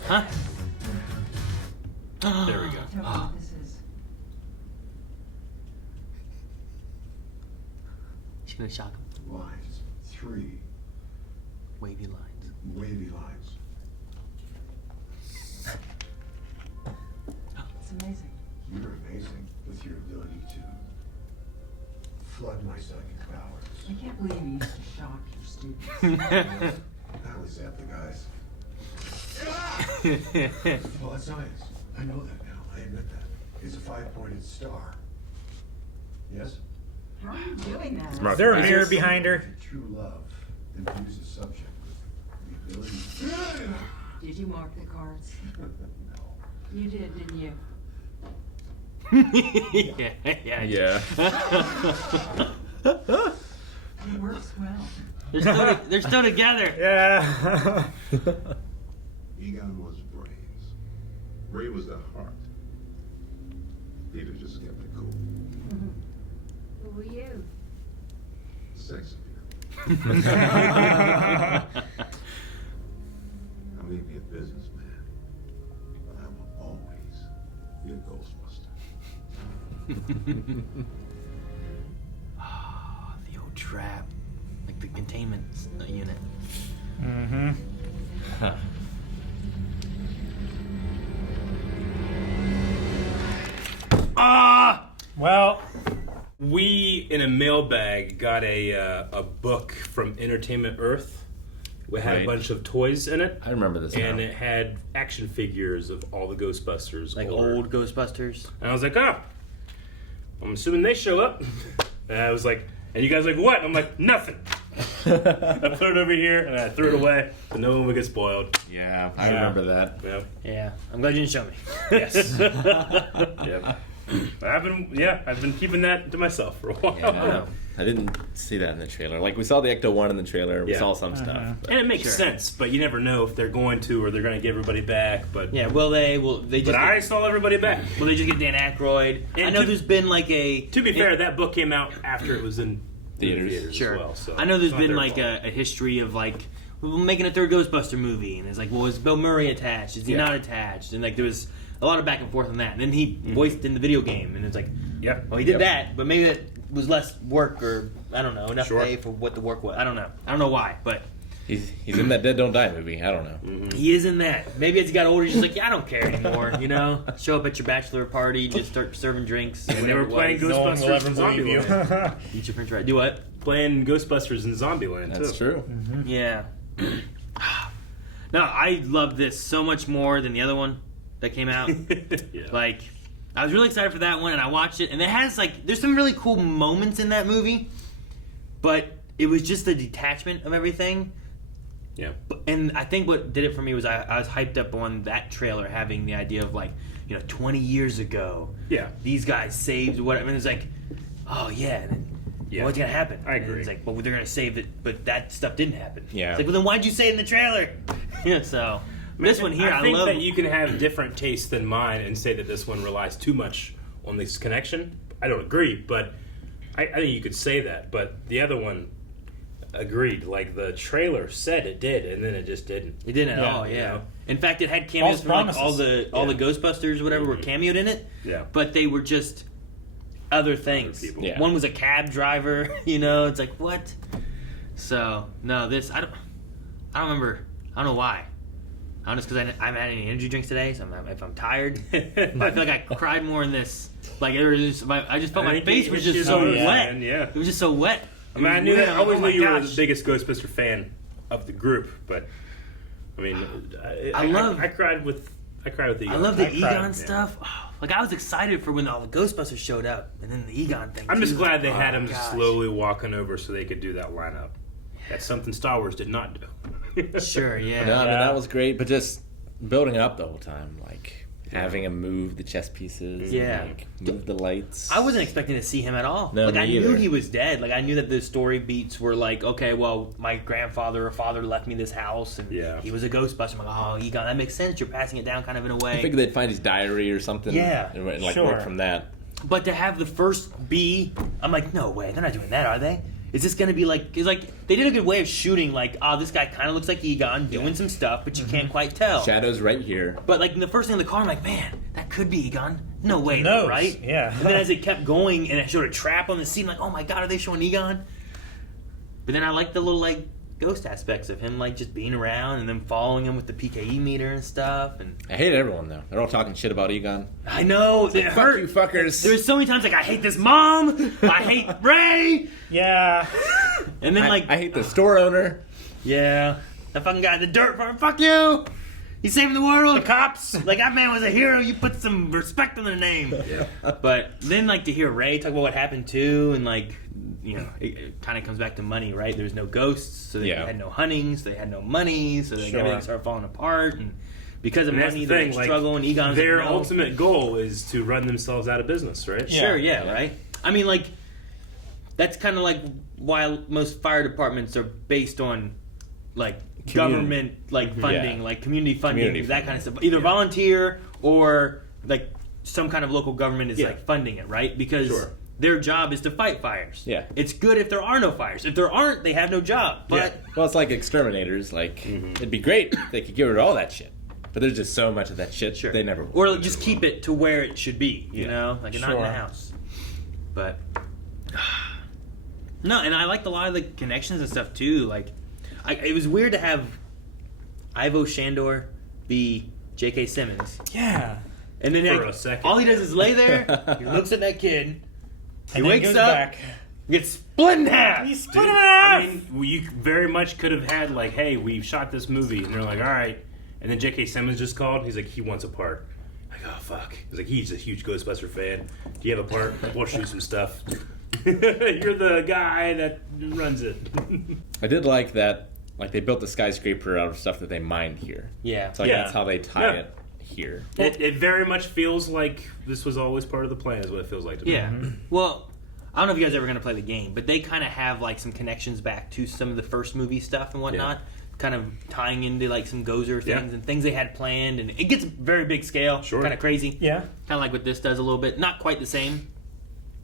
Huh? There we go. Tell me what this is. She's gonna shock him. Lines. 3 Wavy lines. wavy lines. It's amazing. You're amazing with your ability to flood my psychic powers. I can't believe you used to shock your students. That was at the guys. Well, that's science. I know that now. I admit that. It's a 5-pointed star. Yes? How are you doing that? Is there a mirror behind her? True love imbues a subject with the ability. Did you mark the cards? No. You did, didn't you? Yeah. It works well. They're still together. Yeah. Egon was brains. Ray was the heart. Peter just kept it cool. Who were you? Sex appeal. I may be a businessman, but I will always be a Ghostbuster. The old trap. Like the containment unit. Mm-hmm. Well, We, in a mailbag, got a book from Entertainment Earth. We had a Right. bunch of toys in it. I remember this And now. it had action figures of all the Ghostbusters. Like older. old Ghostbusters. And I was like, I'm assuming they show up. And I was like, and you guys are like, what? And I'm like, nothing. I put it over here and I threw it away so no one would get spoiled. Yeah, I remember that. Yep. Yeah. I'm glad you didn't show me. Yes. Yep. I've been keeping that to myself for a while. Yeah, I didn't see that in the trailer. Like, we saw the Ecto-1 in the trailer. We Yeah. saw some stuff. But And it makes sense, but you never know if they're going to or they're going to get everybody back. But Yeah, will they? Will they just? but I saw everybody back. Will they just get Dan Aykroyd? And I know to- there's been like a. To be fair, that book came out after it was in theaters Sure. as well. So I know there's it's not been their like fault. a history of like we're making a third Ghostbuster movie, and it's like, well, is Bill Murray attached? Is he Yeah. not attached? And like there was a lot of back and forth on that. And then he voiced in the video game, and it's like, yeah, well, he did that, but maybe that was less work, or I don't know, enough Sure. pay for what the work was. I don't know. I don't know why, but He's in that Dead Don't Die movie. I don't know. he is in that. Maybe as he got older, he's just like, yeah, I don't care anymore. You know, show up at your bachelor party, just start serving drinks. And they were playing No one will Ghostbusters ever in believe you. Zombieland. Eat your french fry. Do what? Playing Ghostbusters in Zombieland too. That's true. Yeah. No, I love this so much more than the other one that came out. Yeah. Like, I was really excited for that one, and I watched it, and it has like, there's some really cool moments in that movie, but it was just the detachment of everything. Yeah. And I think what did it for me was I was hyped up on that trailer having the idea of like, 20 years ago, Yeah. these guys saved whatever. And it's like, oh yeah, and then Yeah. what's gonna happen? I And agree. it's like, well, they're gonna save it, but that stuff didn't happen. Yeah. It's like, well, then why'd you say it in the trailer? Yeah. So this one here, I think love. that you can have different tastes than mine and say that this one relies too much on this connection. I don't agree, but I think you could say that. But the other one, agreed. Like the trailer said it did, and then it just didn't. It didn't at Yeah. all. Yeah. You know? In fact, it had cameos False from like promises. all the Ghostbusters or whatever were cameoed in it. Yeah. But they were just other things. people. Yeah. One was a cab driver. It's like what? So no, this I don't remember. I don't know why. I don't know, because I haven't had any energy drinks today, so if I'm tired, but I feel like I cried more in this. Like it was just, I just felt I my think face it was was just just- so oh, yeah, wet. man, yeah. It was just so wet. I mean, I knew that. I always knew you were the gosh. biggest Ghostbuster fan of the group, but I mean, I cried with the. I love the I cried, Egon yeah. stuff. Oh, like I was excited for when all the Ghostbusters showed up, and then the Egon thing. I'm just too. glad they had Oh, him gosh. slowly walking over so they could do that lineup. That's something Star Wars did not do. Sure, yeah. No, I mean, that was great, but just building up the whole time, like having him move the chess pieces, Yeah. and, like, move the lights. I wasn't expecting to see him at all. No, like me I knew either. he was dead. Like I knew that the story beats were like, okay, well, my grandfather or father left me this house, and Yeah. he was a Ghostbuster. I'm like, oh, Egon, that makes sense. You're passing it down kind of in a way. I figured they'd find his diary or something. Yeah. and like Sure. work from that. But to have the first be, I'm like, no way, they're not doing that, are they? is this gonna be like? It's like they did a good way of shooting. Like, oh, this guy kind of looks like Egon doing some stuff, but you can't quite tell. Shadows right here. But like the first thing in the car, I'm like, man, that could be Egon. No way, Who knows? right? Yeah. And then as it kept going and it showed a trap on the scene, like, oh my god, are they showing Egon? But then I like the little like ghost aspects of him, like just being around and then following him with the PKE meter and stuff. And I hate everyone though. They're all talking shit about Egon. I know it Fuck hurt. you, fuckers. There was so many times like I hate this mom. I hate Ray. Yeah. And then like I hate the store owner. yeah, that fucking guy, the dirt farm. Fuck you. He's saving the world. The cops. Like that man was a hero. You put some respect on their name. Yeah. But then like to hear Ray talk about what happened too, and like it kind of comes back to money, right? There's no ghosts, so they had no hunting, so they had no money, so like, everything started falling apart, and because of money, they struggle. And Egon's their like, no. ultimate goal is to run themselves out of business, right? Sure, yeah, right. I mean, like that's kind of like why most fire departments are based on like government like funding, like community funding, that kind of stuff. Either volunteer or like some kind of local government is like funding it, right? Because their job is to fight fires. Yeah, it's good if there are no fires. If there aren't, they have no job. But well, it's like exterminators. Like it'd be great if they could get rid of all that shit. But there's just so much of that shit. Sure. They never. Or just keep it to where it should be. You know, like not in the house. But no, and I liked a lot of the connections and stuff too. Like, it was weird to have Ivo Shandor be J.K. Simmons. Yeah. And then For a second. all he does is lay there. He looks at that kid. He And then wakes goes up. back. Gets split in half. He split him in half. I mean, you very much could have had like, hey, we've shot this movie, and they're like, all right. And then J.K. Simmons just called. He's like, he wants a part. Like, oh fuck. He's like, he's a huge Ghostbuster fan. Do you have a part? We'll shoot some stuff. You're the guy that runs it. I did like that. Like they built the skyscraper out of stuff that they mined here. Yeah. So like, that's how they tie it here. It very much feels like this was always part of the plan. Is what it feels like to me. Yeah. Well, I don't know if you guys are ever going to play the game, but they kind of have like some connections back to some of the first movie stuff and whatnot. Kind of tying into like some Gozer things and things they had planned, and it gets very big scale, kind of crazy. Yeah. Kind of like what this does a little bit. Not quite the same,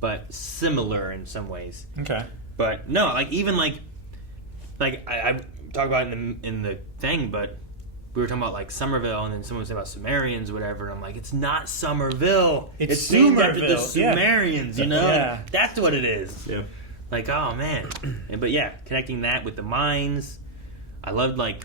but similar in some ways. Okay. But no, like even like I talk about it in the thing, but we were talking about like Somerville, and then someone was saying about Sumerians or whatever. And I'm like, it's not Somerville. It's named after the Sumerians. You know, Yeah. that's what it is. Yeah. Like, oh man. But yeah, connecting that with the mines. I loved like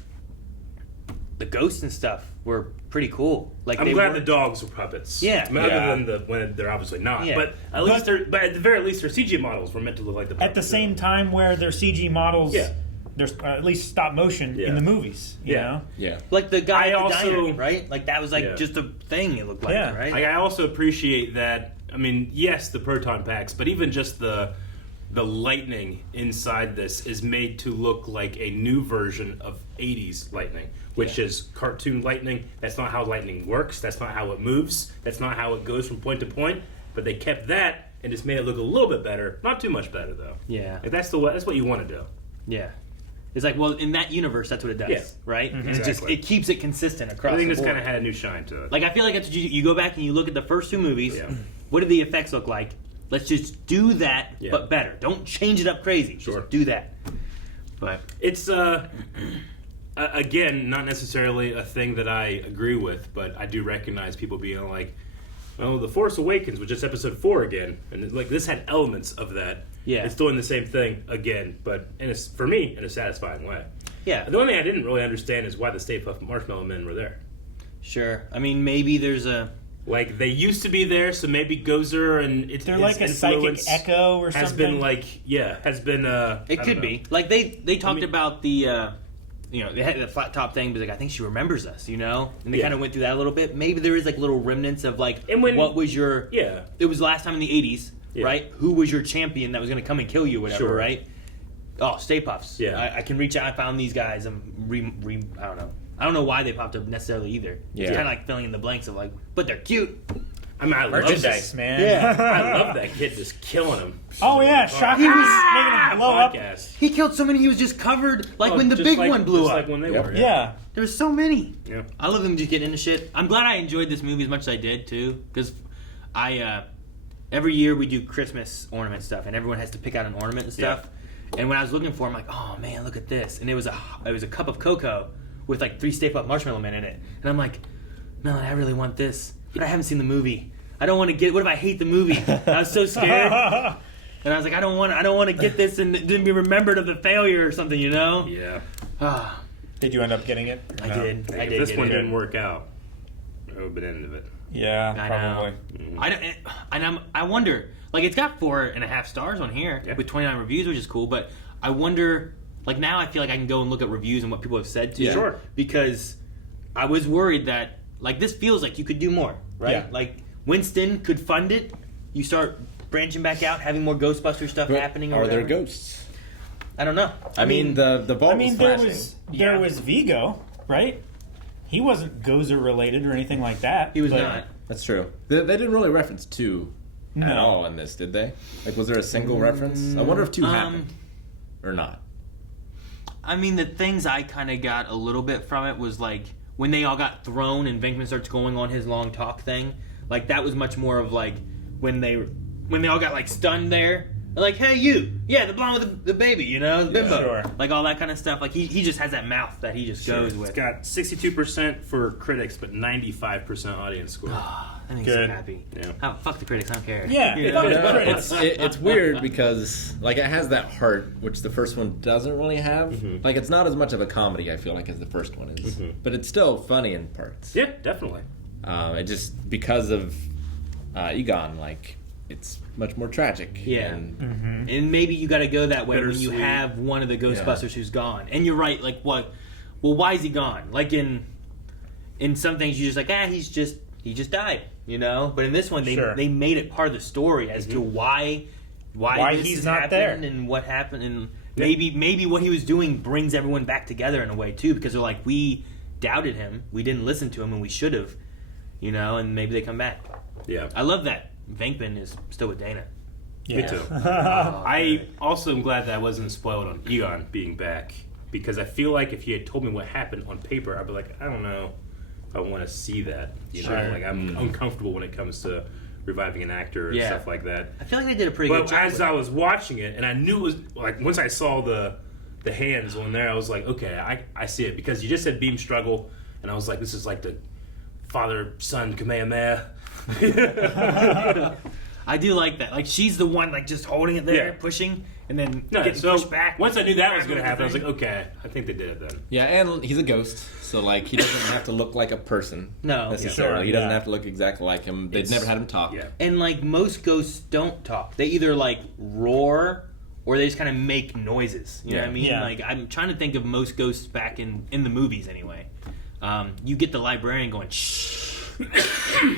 the ghosts and stuff were pretty cool. Like I'm glad the dogs were puppets. Yeah. I mean, other than when they're obviously not. Yeah. But at least but at the very least, their CG models were meant to look like the puppets. At the same time, where their CG models, Yeah. there's at least stop motion in the movies. You know? Yeah. Like the guy at the also- diner, right? Like that was like just a thing. It looked like, right? I also appreciate that. I mean, yes, the proton packs, but even just the lightning inside this is made to look like a new version of 80s lightning, which is cartoon lightning. That's not how lightning works. That's not how it moves. That's not how it goes from point to point. But they kept that and just made it look a little bit better. Not too much better though. Yeah. Like, that's what you want to do. Yeah. It's like, well, in that universe, that's what it does, right? Mm-hmm. It's just Exactly. it keeps it consistent across. I think the this board. kind of had a new shine to it. Like I feel like that's what you go back and you look at the first two movies. What did the effects look like? Let's just do that, but better. Don't change it up crazy. Just do that. But it's again not necessarily a thing that I agree with, but I do recognize people being like, "Oh, The Force Awakens was just Episode 4 again," and like this had elements of that. Yeah. It's doing the same thing again, but for me in a satisfying way. Yeah. The only thing I didn't really understand is why the Stay Puft Marshmallow Men were there. Sure. I mean, maybe there's a Like they used to be there, so maybe Gozer and They're like a psychic echo or has something. been like has been It could be. Like they talked about the they had the flat top thing, but like I think she remembers us, you know? And they kind of went through that a little bit. Maybe there is like little remnants of like what was your it was last time in the 80s, right? Who was your champion that was going to come and kill you, whatever, right? Oh, Stay Puffs. Yeah. I can reach out. I found these guys. I don't know. I don't know why they popped up necessarily either. Yeah. It's kind of like filling in the blanks of like, but they're cute. I mean, I love Merchandise, this. man. Yeah. I love that kid just killing him. Oh yeah, Shocker was making him blow up. He killed so many. He was just covered like Oh, when the just big like- one blew just up. like when they were. Yeah. There was so many. Yeah. I love him just getting into shit. I'm glad I enjoyed this movie as much as I did too, because every year we do Christmas ornament stuff, and everyone has to pick out an ornament and stuff. And when I was looking for it, I'm like, oh man, look at this. And it was a cup of cocoa with like 3 Stay Puft Marshmallow Men in it. And I'm like, Melanie, I really want this, but I haven't seen the movie. I don't want to get. What if I hate the movie? I was so scared. And I was like, I don't want to get this and then be remembered of the failure or something, you know? Yeah. Did you end up getting it? I did. If this one didn't work out, I would have been into it. Yeah, I probably. know. I wonder. Like, it's got 4.5 stars on here with 29 reviews, which is cool. But I wonder. Like, now I feel like I can go and look at reviews and what people have said too. Sure. Because I was worried that like this feels like you could do more, right? Yeah. Like Winston could fund it. You start branching back out, having more Ghostbuster stuff happening. Or Are there whatever. ghosts? I don't know. I mean, the bulb was flashing. there was Vigo, right? He wasn't Gozer related or anything like that. He was not. That's true. They didn't really reference 2 at all in this, did they? Like, was there a single reference? I wonder if 2 happened or not. I mean, the things I kind of got a little bit from it was like when they all got thrown and Venkman starts going on his long talk thing. Like that was much more of like when they all got like stunned there. Like, hey, you, the blonde with the baby, you know, the bimbo, sure. Like all that kind of stuff. Like he just has that mouth that he just goes with. It's got 62% for critics, but 95% audience score. That makes me so happy. Yeah. Fuck the critics, I don't care. Yeah, You know? It's weird because like it has that heart, which the first one doesn't really have. Mm-hmm. Like it's not as much of a comedy, I feel like, as the first one is, but it's still funny in parts. Yeah, definitely. It just because of Egon, like it's much more tragic. Yeah. And, And maybe you got to go that way when you Bittersweet. have one of the Ghostbusters who's gone. And you're right. Like what? Well, why is he gone? Like in some things, you're just like, he just died, you know. But in this one, they made it part of the story as to why this he's has not there happened and what happened, and maybe what he was doing brings everyone back together in a way too, because they're like, we doubted him, we didn't listen to him, and we should have, you know. And maybe they come back. Yeah, I love that Venkman is still with Dana. Yeah. Me too. I also am glad that I wasn't spoiled on Egon being back, because I feel like if you had told me what happened on paper, I'd be like, I don't know if I want to see that. You know, like I'm uncomfortable when it comes to reviving an actor and stuff like that. I feel like they did a pretty good But job. as I was watching it, and I knew it was like once I saw the hands on there, I was like, okay, I see it, because you just said beam struggle, and I was like, this is like the father-son Kamehameha. I do like that. Like she's the one like just holding it there, pushing, and then getting pushed back. Once I knew that was going to happen, I was like, okay, I think they did it then. yeah, and he's a ghost, so like he doesn't have to look like a person. No. necessarily. Sure, he doesn't yeah. have to look exactly like him. They've never had him talk. Yeah. And like most ghosts don't talk. They either like roar or they just kind of make noises. You know what I mean? Yeah. Like I'm trying to think of most ghosts back in the movies anyway. You get the librarian going shh,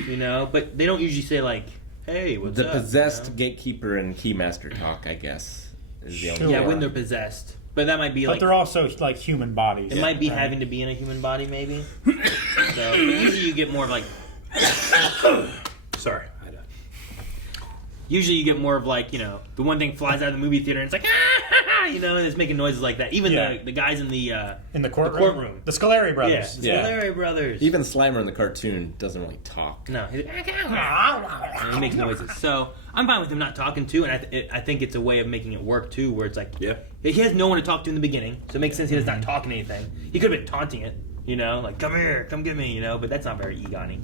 you know, but they don't usually say like, "Hey, what's The up?" possessed you know? gatekeeper and keymaster talk, I guess, is the only. Sure. Yeah, one. when they're possessed. But that might be But like they're also like human bodies. it might be right? having to be in a human body, maybe. So usually you get more of like. Sorry. Usually you get more of like, you know, the one thing flies out of the movie theater and it's like, ah, you know, and it's making noises like that. Even the guys in the courtroom. The Scoleri brothers. Yeah, the Scoleri brothers. Even Slimer in the cartoon doesn't really talk. No, he makes noises. So I'm fine with him not talking too, and I think it's a way of making it work too, where it's like, he has no one to talk to in the beginning, so it makes sense he does not talking anything. He could have been taunting it, you know, like come here, come get me, you know, but that's not very Egon-y.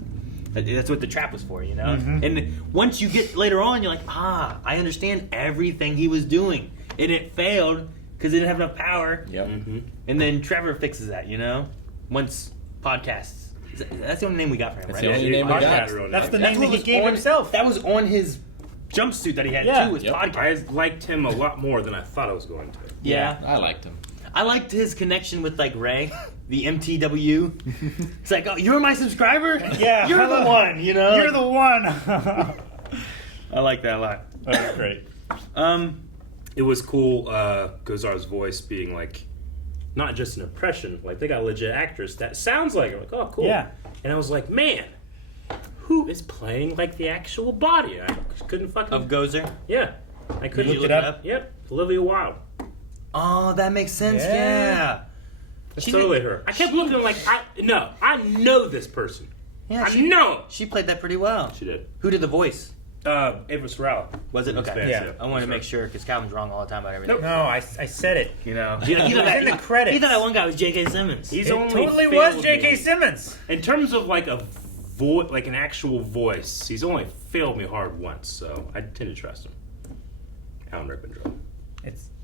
That's what the trap was for, you know? And once you get later on, you're like, I understand everything he was doing. And it failed because it didn't have enough power. Yep. And then Trevor fixes that, you know? Once podcasts. That's the only name we got for him, That's right? the only name we got. That's the That's name what that he was gave on- himself. That was on his jumpsuit that he had too, was podcast. I liked him a lot more than I thought I was going to. Yeah. I liked him. I liked his connection with like Ray, the MTW. It's like, oh, you're my subscriber? Yeah. You're the one, you know? You're the one. I like that a lot. That's great. It was cool, Gozar's voice being like, not just an impression, like they got a legit actress that sounds like her. Like, oh, cool. Yeah. And I was like, man, who is playing like the actual body? I couldn't fucking. Of Gozer? Yeah. I couldn't Did you look look it up? Yep. Olivia Wilde. Oh, that makes sense, Yeah. yeah. That's totally her. I kept looking like, I know this person. Yeah, I know. She played that pretty well. She did. Who did the voice? Edward Sorrell. Was it? Okay. Yeah. I wanted to make sure because Calvin's wrong all the time about everything. No, I said it. You know, He thought in the credits. He thought that one guy was J.K. Simmons. He's It only totally failed was J.K. me. Simmons. In terms of like like an actual voice, he's only failed me hard once, so I tend to trust him. Alan Rippon.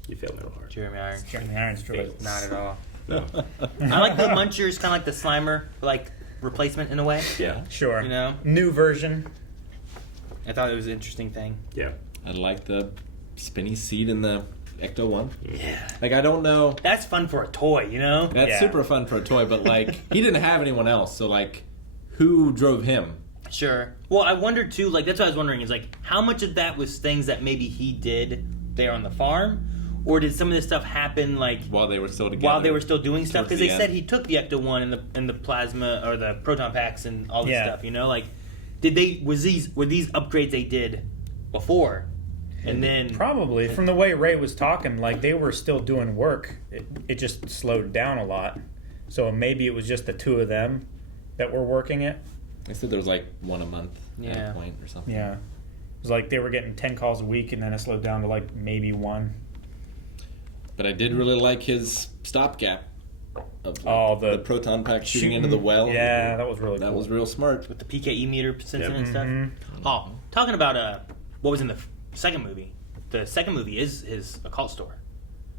You failed me real hard. Jeremy Irons. Jeremy Irons. Not at all. No. I like the Munchers, kind of like the Slimer, like replacement in a way. Yeah. Sure. You know, new version. I thought it was an interesting thing. Yeah. I like the spinny seat in the Ecto-1. Yeah. Like, I don't know. That's fun for a toy, you know? That's super fun for a toy, but, like, he didn't have anyone else, so, like, who drove him? Sure. Well, I wondered, too, like, that's what I was wondering, is, like, how much of that was things that maybe he did there on the farm? Or did some of this stuff happen, like... While they were still together. While they were still doing stuff? Because Towards they the said end. he took the Ecto-1 and the plasma, or the proton packs and all this Yeah. stuff, you know? Like, were these upgrades they did before? And then... Probably. From the way Ray was talking, like, they were still doing work. It just slowed down a lot. So maybe it was just the two of them that were working it. They said there was, like, one a month at Yeah. a point or something. Yeah. It was like they were getting 10 calls a week, and then it slowed down to, like, maybe one. But I did really like his stopgap of the proton pack shooting into the well. Yeah, that was really That cool. was real smart. With the PKE meter sensing and stuff. Mhm. Oh, talking about what was in the second movie. The second movie is his occult store.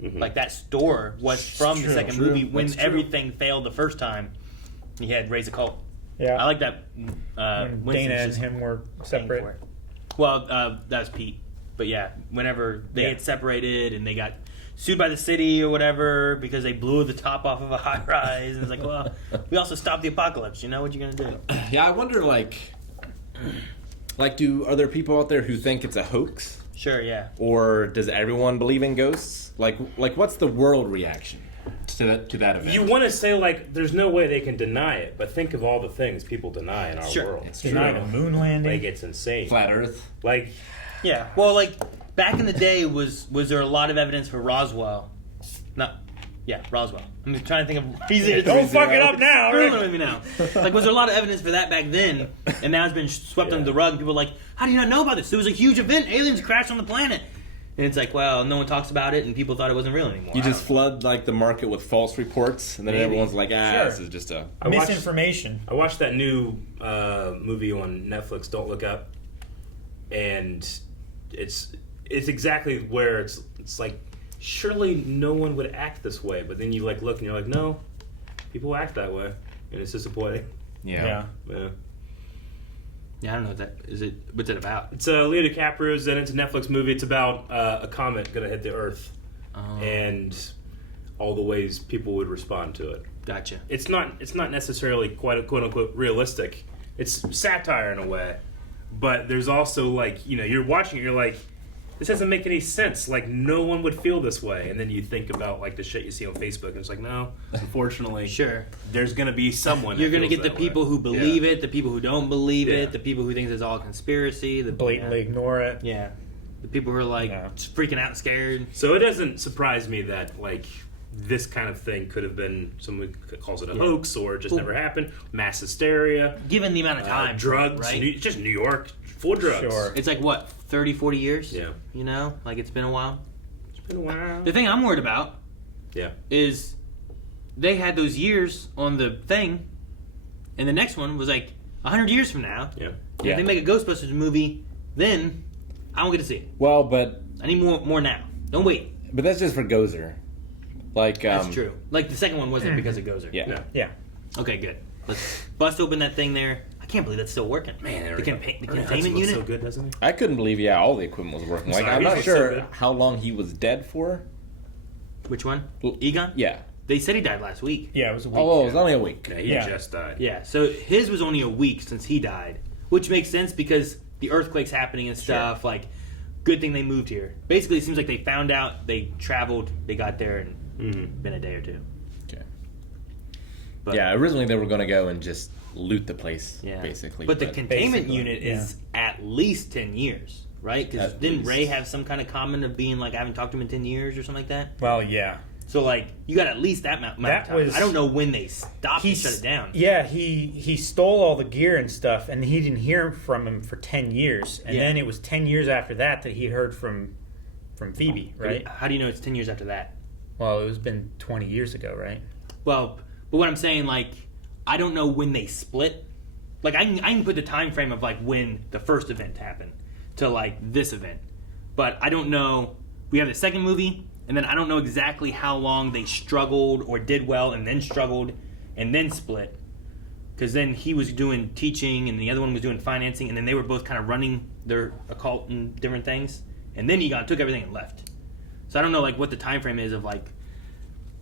Mm-hmm. Like that store was from the second movie when everything failed the first time. He had Ray's occult. Yeah. I like that. When Winston's Dana and just him were paying separate. for it. Well, that was Pete. But yeah, whenever they Yeah. had separated and they got sued by the city or whatever because they blew the top off of a high rise, and it's like, well, we also stopped the apocalypse. You know what you gonna do? Yeah, I wonder, like, do other people out there who think it's a hoax? Sure, yeah. Or does everyone believe in ghosts? Like what's the world reaction to that event? You want to say, like, there's no way they can deny it, but think of all the things people deny in our world. It's denying a moon landing. Like, it's insane. Flat Earth. Like, yeah. Well, like back in the day, was there a lot of evidence for Roswell? Roswell. I'm just trying to think of easier. Don't fuck it up now. Ruin with me now. Like, was there a lot of evidence for that back then? And now it's been swept under the rug. And people are like, how do you not know about this? There was a huge event. Aliens crashed on the planet. And it's like, well, no one talks about it, and people thought it wasn't real anymore. You just flood like the market with false reports, and then Maybe. everyone's like, Sure. this is just a misinformation. I watched that new movie on Netflix, Don't Look Up, and it's exactly where it's like, surely no one would act this way, but then you like look and you're like, no, people act that way, and it's disappointing. Yeah. Yeah, I don't know what that is. What's it about? It's Leo DiCaprio's in it. It's a Netflix movie. It's about a comet gonna hit the Earth, and all the ways people would respond to it. Gotcha. It's not necessarily quite a quote unquote realistic. It's satire in a way, but there's also, like, you know, you're watching it, you're like, this doesn't make any sense. Like, no one would feel this way. And then you think about, like, the shit you see on Facebook, and it's like, no, unfortunately, Sure. there's going to be someone. You're going gonna to get the people who believe it, the people who don't believe it, the people who think it's all a conspiracy, the Blatantly ignore it. Yeah. The people who are like freaking out and scared. So it doesn't surprise me that, like, this kind of thing could have been, someone calls it a hoax, or it just never happened. Mass hysteria. Given the amount of time. Drugs. right? It's just New York full of drugs. Sure. It's like, what, 30, 40 years? Yeah. You know? Like, it's been a while. It's been a while. The thing I'm worried about is they had those years on the thing, and the next one was like 100 years from now. Yeah. And if they make a Ghostbusters movie, then I won't get to see it. Well, but I need more now. Don't wait. But that's just for Gozer. Like, That's true. Like, the second one wasn't because of Gozer. Yeah. Okay, good. Let's bust open that thing there. I can't believe that's still working. Man, the containment unit. so good, doesn't he? I couldn't believe, all the equipment was working. Like, Sorry, I'm he not looks so sure good. how long he was dead for. Which one? Egon? Yeah. They said he died last week. Yeah, it was a week. Oh, it was only a week. Yeah, he just died. Yeah, so his was only a week since he died, which makes sense because the earthquake's happening and stuff. Like, good thing they moved here. Basically, it seems like they found out, they traveled, they got there, and been a day or two. Okay. But, Yeah, originally they were going to go and just loot the place, yeah. basically. But the containment basically, unit is at least 10 years, right? Because At didn't least. Ray have some kind of comment of being like, I haven't talked to him in 10 years or something like that? Well, yeah. So like you got at least that amount of time. I don't know when they stopped and shut it down. Yeah, he stole all the gear and stuff, and he didn't hear from him for 10 years. And then it was 10 years after that he heard from Phoebe, right? How do you know it's 10 years after that? Well, it was been 20 years ago, right? Well, but what I'm saying, like, I don't know when they split. Like, I can put the time frame of, like, when the first event happened to, like, this event. But I don't know. We have the second movie, and then I don't know exactly how long they struggled or did well and then struggled and then split. Because then he was doing teaching and the other one was doing financing, and then they were both kind of running their occult and different things. And then Egon took everything and left. So I don't know, like, what the time frame is of, like,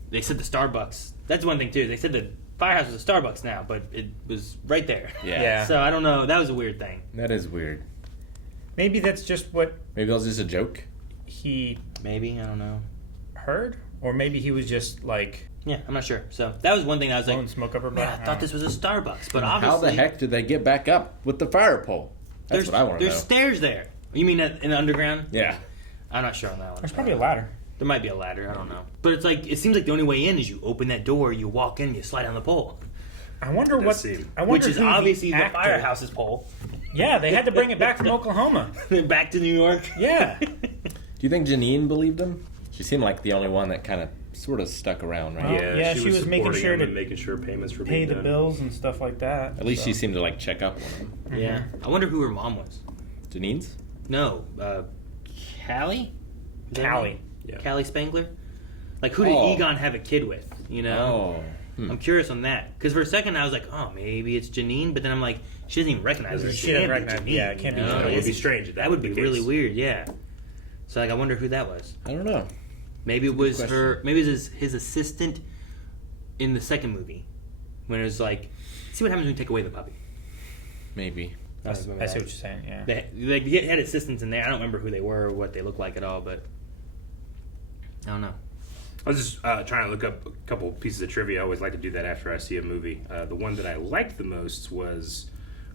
they said the Starbucks. That's one thing, too. They said the firehouse was a Starbucks now, but it was right there. Yeah. So I don't know. That was a weird thing. That is weird. Maybe that's just what Maybe that was just a joke. he Maybe, I don't know. heard, or maybe he was just like Yeah, I'm not sure. So that was one thing I was blowing like, smoke up her man, butt. I thought this was a Starbucks, but How obviously the heck did they get back up with the fire pole? That's what I want to know. There's stairs there. You mean in the underground? Yeah. I'm not sure on that one. There's probably a ladder. There might be a ladder. I don't know. But it's like it seems like the only way in is you open that door, you walk in, you slide down the pole. I wonder what. I wonder Which is who obviously the actor- firehouse's pole. Yeah, they had to bring it back from Oklahoma. Back to New York. Yeah. Do you think Janine believed him? She seemed like the only one that kind of sort of stuck around, right? Well, yeah, she was making supporting sure him to and making sure payments were pay being the done. bills and stuff like that. At least she seemed to like check up on him. Yeah. I wonder who her mom was. Janine's? No. Callie? Is that her Callie. name? Yeah. Callie Spangler? Like, who did Egon have a kid with? You know? I'm curious on that. Because for a second I was like, oh, maybe it's Janine. But then I'm like, she doesn't even recognize her. She doesn't can't be recognize- Janine, yeah, it can't be you know? Janine. That would be strange if that That would be was the really case. weird, yeah. So, like, I wonder who that was. I don't know. Maybe it good was question. her. Maybe it was his assistant in the second movie. When it was like, see what happens when you take away the puppy. Maybe. I see what you're saying, yeah. They had assistants in there. I don't remember who they were or what they looked like at all, but I don't know. I was just trying to look up a couple pieces of trivia. I always like to do that after I see a movie. The one that I liked the most was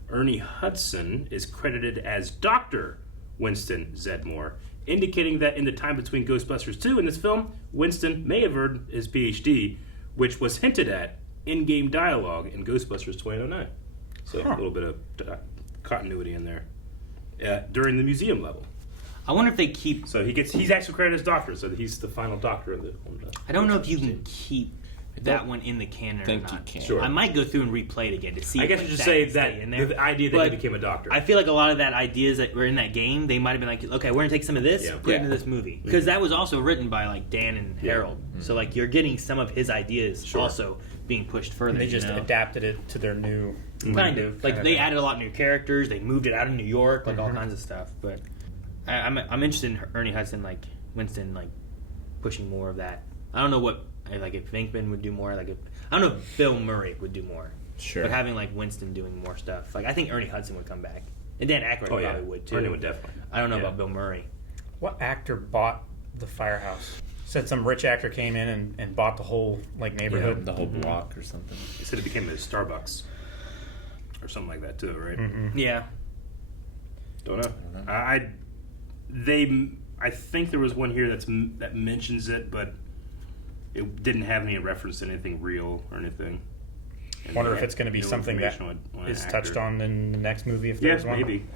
Ernie Hudson is credited as Dr. Winston Zedmore, indicating that in the time between Ghostbusters 2 and this film, Winston may have earned his PhD, which was hinted at in-game dialogue in Ghostbusters 2009. So a little bit of continuity in there during the museum level. I wonder if they keep. So he's actually credited as Doctor, so he's the final Doctor of the. I don't know if you can keep that one in the canon or not. can. Sure. I might go through and replay it again to see. I guess if, you just that say can stay that in there. the idea that But he became a doctor. I feel like a lot of that ideas that were in that game, they might have been like, okay, we're gonna take some of this, put it into this movie, because that was also written by like Dan and Harold. So like you're getting some of his ideas also being pushed further. And they just you know? adapted it to their new. Kind of like they added a lot of new characters. They moved it out of New York, like all kinds of stuff. But I'm interested in Ernie Hudson, like Winston, like pushing more of that. I don't know what like if Venkman would do more. Like if, I don't know if Bill Murray would do more. Sure. But having like Winston doing more stuff, like I think Ernie Hudson would come back, and Dan Aykroyd probably would too. Ernie would definitely. I don't know about Bill Murray. What actor bought the firehouse? Said some rich actor came in and bought the whole like neighborhood, the whole block or something. They said it became a Starbucks or something like that too, right? Yeah. Don't know. I think there was one here that mentions it, but it didn't have any reference to anything real or anything. And wonder if it's going to be something that is touched on in the next movie. If there's one, maybe.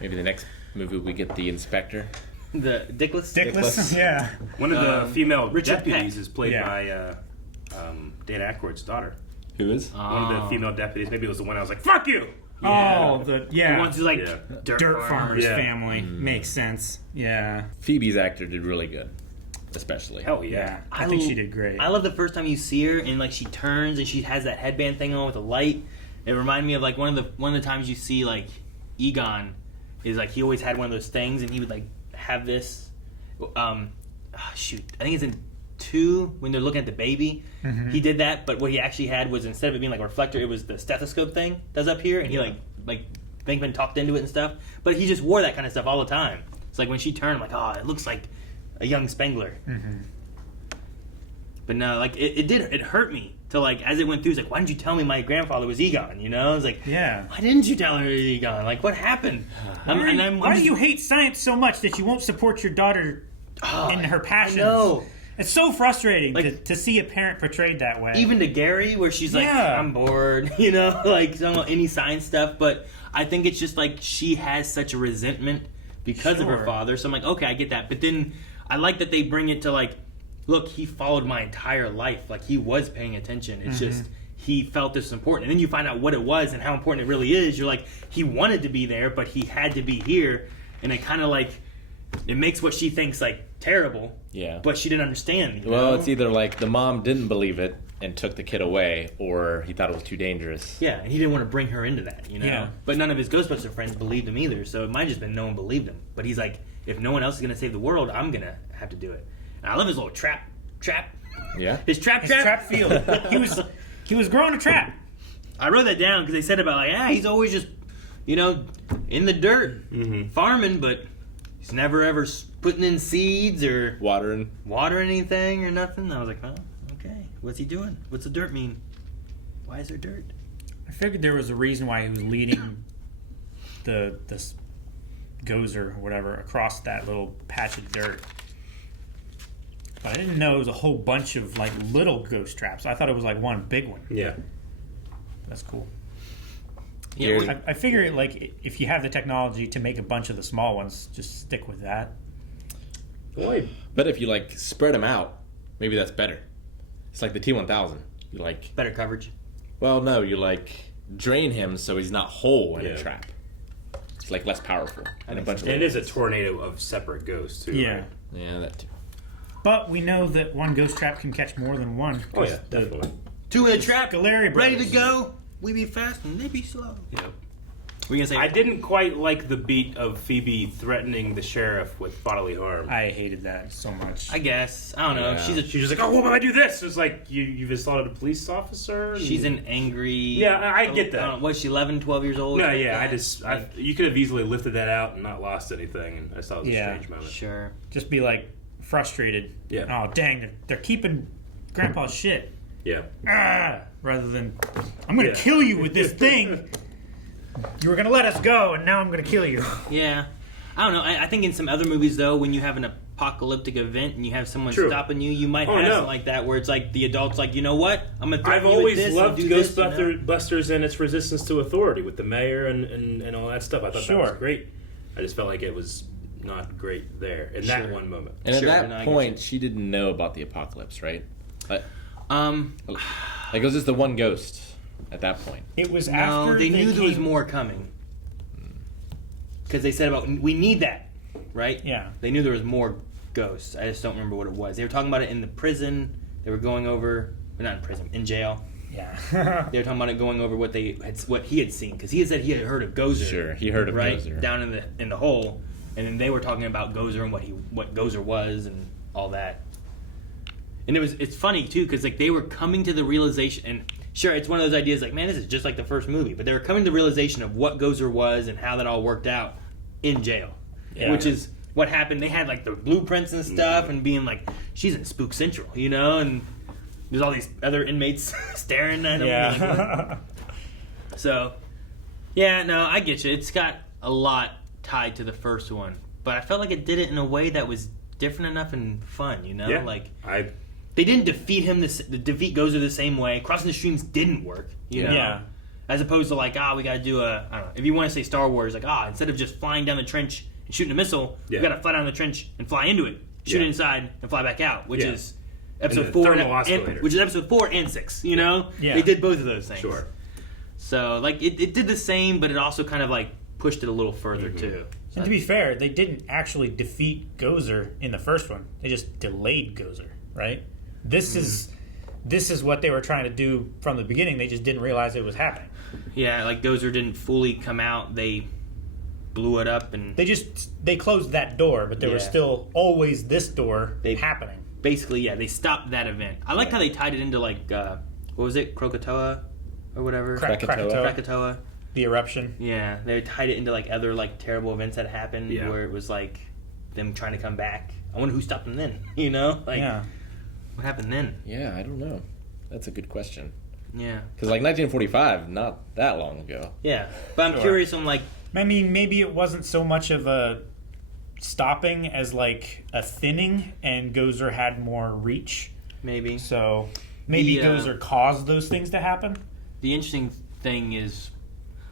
Maybe the next movie we get the inspector. The Dickless? Dickless, yeah. One of the female Richard deputies Peck. is played by Dan Aykroyd's daughter. Who is? One of the female deputies. Maybe it was the one I was like, "Fuck you." Oh, the The ones who like dirt farmers Yeah. family makes sense. Yeah, Phoebe's actor did really good, especially. Hell yeah. I think she did great. I love the first time you see her and like she turns and she has that headband thing on with a light. It reminded me of like one of the times you see like Egon is like he always had one of those things and he would like have this. Shoot, I think it's in 2 when they're looking at the baby. He did that, but what he actually had was instead of it being like a reflector, it was the stethoscope thing that's up here, and he like Venkman talked into it and stuff. But he just wore that kind of stuff all the time. It's like when she turned, I'm like, oh, it looks like a young Spengler. But no, like it hurt me to like as it went through. It's like, why didn't you tell me my grandfather was Egon? You know, it's like, why didn't you tell her it was Egon? Like, what happened? Why do you hate science so much that you won't support your daughter in her passions? I know. It's so frustrating Like- to see a parent portrayed that way. Even to Gary, where she's like, Yeah. I'm bored, you know, like, don't know any science stuff. But I think it's just like she has such a resentment because of her Sure. father. So I'm like, okay, I get that. But then I like that they bring it to like, look, he followed my entire life. Like, he was paying attention. It's just he felt this was important. And then you find out what it was and how important it really is. You're like, he wanted to be there, but he had to be here. And it kind of like, it makes what she thinks like terrible. Yeah. But she didn't understand. You Well, know? it's either like the mom didn't believe it and took the kid away, or he thought it was too dangerous. Yeah, and he didn't want to bring her into that, you know? Yeah. But none of his Ghostbuster friends believed him either, so it might have just been no one believed him. But he's like, if no one else is going to save the world, I'm going to have to do it. And I love his little trap. Yeah. His trap. field. He was growing a trap. I wrote that down because they said about like, he's always just, you know, in the dirt, farming, but he's never ever putting in seeds or Watering. anything or nothing. I was like, oh, okay. What's he doing? What's the dirt mean? Why is there dirt? I figured there was a reason why he was leading the Gozer or whatever across that little patch of dirt. But I didn't know it was a whole bunch of like little ghost traps. I thought it was like one big one. Yeah. That's cool. Yeah, I figure like if you have the technology to make a bunch of the small ones, just stick with that. Boy. But if you like spread them out, maybe that's better. It's like the T-1000. You like, better coverage. well, no, you like drain him so he's not whole in Yeah. a trap. It's like less powerful in a bunch of And it ways. is a tornado of separate ghosts, too. Yeah. Right? Yeah, that too. But we know that one ghost trap can catch more than one. Oh, yeah, The definitely. Two in a trap, Scaleri ready to brothers. go. We be fast and they be slow. Yep. Were you gonna say? I didn't quite like the beat of Phoebe threatening the sheriff with bodily harm. I hated that so much. I guess. I don't know. Yeah. She's She's just like, oh, what if I do this? It's like, you've assaulted a police officer? she's an angry. Yeah, I get that. I don't know, what, she 11, 12 years old? No, Like yeah, that? you could have easily lifted that out and not lost anything, and I thought it was Yeah. a strange moment. Sure. Just be like frustrated. Yeah. Oh dang, they're keeping Grandpa's shit. Yeah. Rather than I'm gonna Yeah. kill you with this thing. You were gonna let us go, and now I'm gonna kill you. Yeah. I don't know. I think in some other movies, though, when you have an apocalyptic event and you have someone True. stopping you, you might Oh, have no. something like that where it's like the adult's like, you know what? I'm going to threaten I've you with always this and loved do this, you know? Ghostbusters and its resistance to authority with the mayor and all that stuff. I thought that was Sure. great. I just felt like it was not great there in that Sure. one moment. And Sure, at and I that get point, she didn't know about the apocalypse, right? Like, Like, it was just the one ghost at that point. It was no, after they knew there was came- more coming. Because they said about, we need that, right? Yeah. They knew there was more ghosts. I just don't remember what it was. They were talking about it in the prison. They were going over, not in prison, in jail. Yeah. They were talking about it going over what he had seen, because he had said he had heard of Gozer. Sure, he heard of right Gozer. down in the hole, and then they were talking about Gozer and what Gozer was and all that. And it's funny too, because like they were coming to the realization, and sure, it's one of those ideas like, man, this is just like the first movie, but they were coming to the realization of what Gozer was and how that all worked out in jail, Yeah. which is what happened. They had like the blueprints and stuff, and being like, she's in Spook Central, you know, and there's all these other inmates staring at him. Yeah. So, yeah, no, I get you. It's got a lot tied to the first one, but I felt like it did it in a way that was different enough and fun, you know? Yeah. Like, they didn't defeat him, defeat Gozer the same way. Crossing the streams didn't work, you know? Yeah. As opposed to like, we gotta do I don't know, if you want to say Star Wars, like, instead of just flying down the trench and shooting a missile, Yeah. we gotta fly down the trench and fly into it, shoot Yeah. it inside, and fly back out, which Yeah. is And episode the 4 thermal oscillator. which is episode 4 and 6, you know? Yeah. They did both of those things. Sure. So, like, it did the same, but it also kind of, like, pushed it a little further, Mm-hmm. too. And to be fair, they didn't actually defeat Gozer in the first one. They just delayed Gozer, right? This is what they were trying to do from the beginning. They just didn't realize it was happening. Yeah, like, Gozer didn't fully come out. They blew it up, and They closed that door, but there was Yeah. still always this door happening. basically, yeah, they stopped that event. I like how they tied it into, like, what was it? Krakatoa? Or whatever? Krakatoa. The eruption. Yeah, they tied it into, like, other, like, terrible events that happened Yeah. where it was, like, them trying to come back. I wonder who stopped them then, you know? Like, Yeah. what happened then? Yeah, I don't know. That's a good question. Yeah. Because like 1945, not that long ago. Yeah, but I'm Sure. curious on, like... I mean, maybe it wasn't so much of a stopping as like a thinning, and Gozer had more reach. Maybe. So maybe Gozer caused those things to happen. The interesting thing is,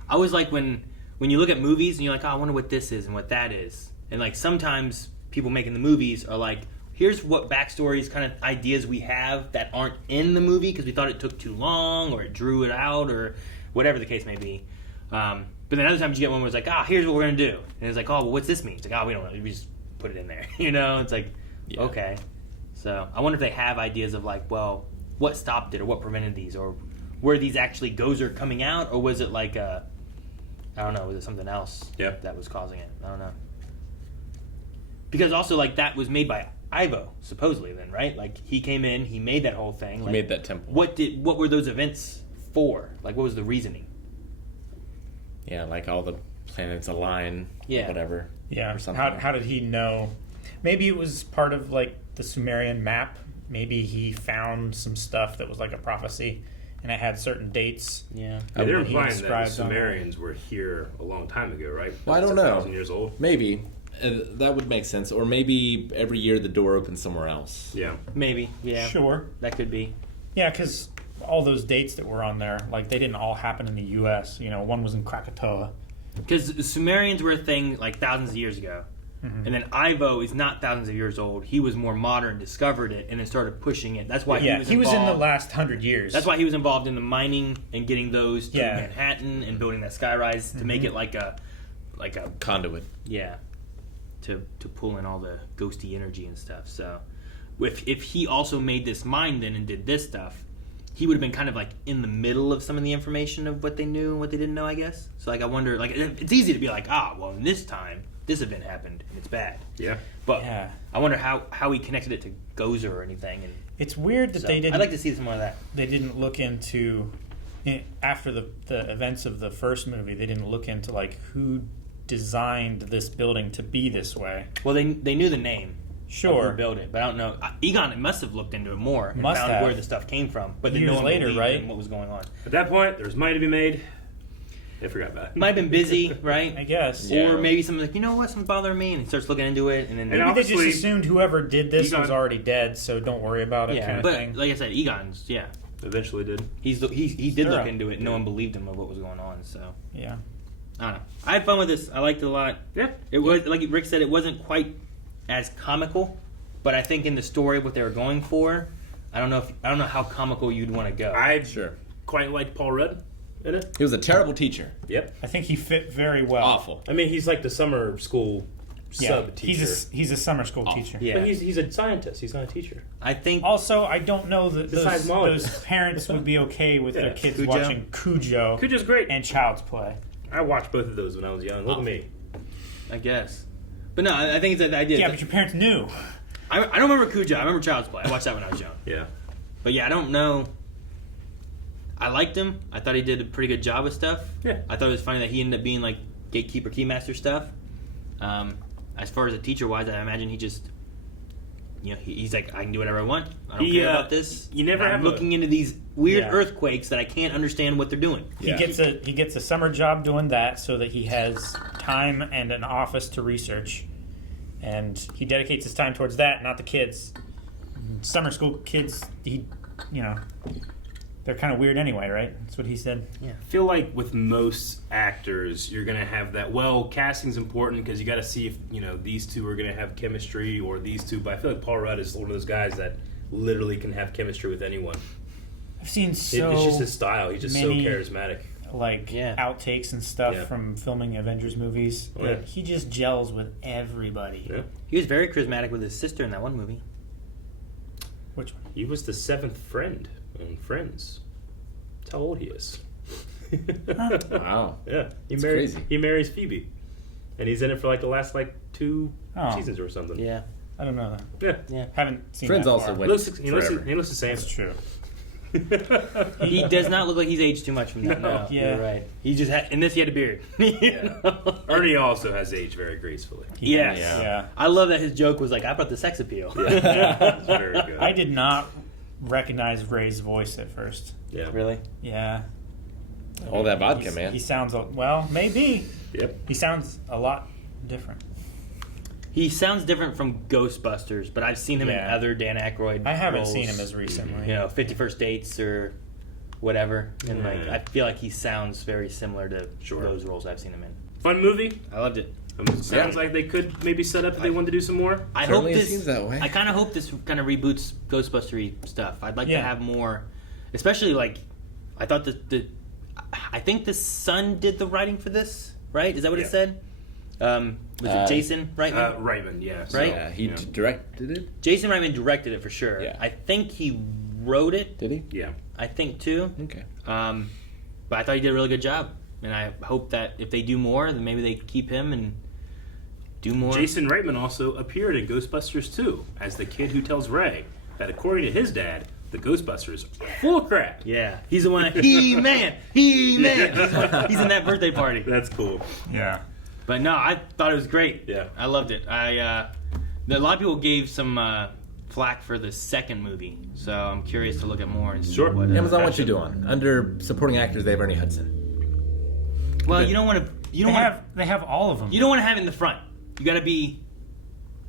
I always like when you look at movies and you're like, oh, I wonder what this is and what that is. And like sometimes people making the movies are like, here's what backstories, kind of ideas we have that aren't in the movie because we thought it took too long or it drew it out or whatever the case may be. But then other times you get one where it's like, here's what we're going to do. And it's like, oh, well, what's this mean? It's like, we don't know. We just put it in there. It's like, okay. So I wonder if they have ideas of like, well, what stopped it or what prevented these? Or were these actually Gozer coming out? Or was it like I don't know, was it something else that was causing it? I don't know. Because also, like, that was made by Ivo, supposedly, then, right? Like, he came in, he made that whole thing. He like, made that temple. What were those events for? Like, what was the reasoning? Yeah, like all the planets align, or whatever. Yeah, or something. how did he know? Maybe it was part of, like, the Sumerian map. Maybe he found some stuff that was like a prophecy, and it had certain dates. Yeah, they're implying that the Sumerians were here a long time ago, right? Well, I don't know. 1,000 years old. Maybe. That would make sense. Or maybe every year the door opens somewhere else. Yeah. Maybe, yeah. Sure. That could be. Yeah, because all those dates that were on there, like, they didn't all happen in the U.S. One was in Krakatoa. Because the Sumerians were a thing, like, thousands of years ago. Mm-hmm. And then Ivo is not thousands of years old. He was more modern, discovered it, and then started pushing it. That's why he was involved. In the last 100 years. That's why he was involved in the mining and getting those to Manhattan and building that skyrise to make it like a conduit. Yeah. To pull in all the ghosty energy and stuff. So if he also made this mine then and did this stuff, he would have been kind of like in the middle of some of the information of what they knew and what they didn't know, I guess. So like I wonder, like, it's easy to be like, well, in this time this event happened and it's bad. Yeah. But I wonder how he connected it to Gozer or anything. And it's weird that they didn't. I'd like to see some more of that. They didn't look into after the events of the first movie. They didn't look into like who designed this building to be this way. Well, they knew the name. Sure. Who built it, but I don't know. Egon must have looked into it more and found where the stuff came from. But then years no one later, right? What was going on. At that point, there was money to be made. They forgot about it. Might have been busy, right? I guess. Or maybe someone's like, you know what's bothering me? And he starts looking into it. And then maybe they just assumed whoever did this was already dead, so don't worry about it kind of thing. But like I said, Egon's, eventually did. He did look into it. No one believed him of what was going on, so. Yeah. I don't know. I had fun with this. I liked it a lot. Yeah. It was, like Rick said, it wasn't quite as comical, but I think in the story what they were going for, I don't know how comical you'd want to go. I quite liked Paul Rudd in it. He was a terrible teacher. Yep. I think he fit very well. Awful. I mean, he's like the summer school sub teacher. He's a summer school teacher. Yeah. But he's a scientist. He's not a teacher. I think. Also, I don't know that those parents would be okay with their kids watching Cujo. Cujo's great. And Child's Play. I watched both of those when I was young. Look at me. I guess. But no, I think it's the idea. Yeah, but your parents knew. I don't remember Cujo. I remember Child's Play. I watched that when I was young. Yeah. But yeah, I don't know. I liked him. I thought he did a pretty good job with stuff. Yeah. I thought it was funny that he ended up being like gatekeeper, keymaster stuff. As far as a teacher wise, I imagine he just, he's like, I can do whatever I want. I don't care about this. You never I'm looking into these weird earthquakes that I can't understand what they're doing. Yeah. He gets a summer job doing that so that he has time and an office to research, and he dedicates his time towards that, not the kids. Summer school kids, they're kind of weird anyway, right? That's what he said. Yeah. I feel like with most actors, you're going to have that. Well, casting's important because you got to see if these two are going to have chemistry or these two. But I feel like Paul Rudd is one of those guys that literally can have chemistry with anyone. I've seen it's just his style. He's just so charismatic. Outtakes and stuff from filming Avengers movies. Oh, yeah. He just gels with everybody. Yeah. He was very charismatic with his sister in that one movie. Which one? He was the seventh friend on Friends. That's how old he is. Wow. Yeah. Crazy. He marries Phoebe. And he's in it for like the last 2 seasons or something. Yeah. I don't know that. Yeah. Haven't seen Friends that also far. went He looks the same. That's true. He does not look like he's aged too much from that. No, yeah. You're right. He just in this he had a beard. Ernie also has aged very gracefully. Yes. Yeah. I love that his joke was like, I brought the sex appeal. Yeah. It's very good. I did not recognize Ray's voice at first. Yeah. Really? Yeah. All that vodka, man. He sounds maybe. Yep. He sounds a lot different. He sounds different from Ghostbusters, but I've seen him in other Dan Aykroyd. I haven't roles, seen him as recently. 50 First Dates or whatever, and like I feel like he sounds very similar to those roles I've seen him in. Fun movie. I loved it. Sounds like they could maybe set up if they wanted to do some more. I hope this. Seems that way. I kind of hope this kind of reboots Ghostbustery stuff. I'd like to have more, especially like I thought I think the son did the writing for this, right? Is that what it said? Was it Jason Reitman? Reitman, yeah. Right? Yeah, he directed it? Jason Reitman directed it for sure. Yeah. I think he wrote it. Did he? Yeah. I think too. Okay. But I thought he did a really good job. And I hope that if they do more, then maybe they keep him and do more. Jason Reitman also appeared in Ghostbusters 2 as the kid who tells Ray that according to his dad, the Ghostbusters are full of crap. Yeah. He's the one that, He-Man! He-Man! He's in that birthday party. That's cool. Yeah. But no, I thought it was great. Yeah. I loved it. A lot of people gave some flack for the second movie, so I'm curious to look at more and see what Amazon, what you doing? Under supporting actors, they have Ernie Hudson. Well, you don't want to. They have all of them. You don't want to have it in the front. You got to be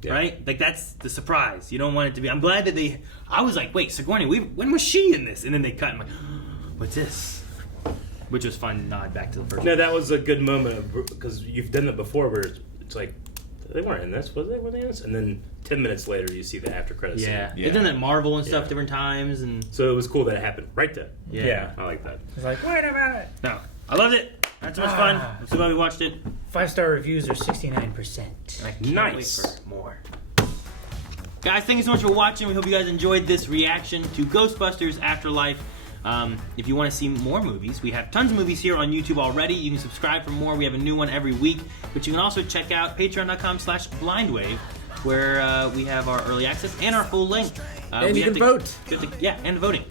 right. Like that's the surprise. You don't want it to be. I'm glad that they. I was like, wait, Sigourney when was she in this? And then they cut. I'm like, what's this? Which was fun. Nod back to the first. No, that was a good moment because you've done it before, where it's like they weren't in this, was they? Were they in this? And then 10 minutes later, you see the after credits. Yeah, they've done that Marvel and stuff different times, and so it was cool that it happened right then. Yeah, I like that. It's like, wait a minute. No, I loved it. That's so much fun. I'm so glad we watched it. 5-star reviews are 69%. I can't wait for more. Guys, thank you so much for watching. We hope you guys enjoyed this reaction to Ghostbusters Afterlife. If you want to see more movies, we have tons of movies here on YouTube already. You can subscribe for more. We have a new one every week. But you can also check out patreon.com/blindwave, where we have our early access and our full length. And you can vote. And voting.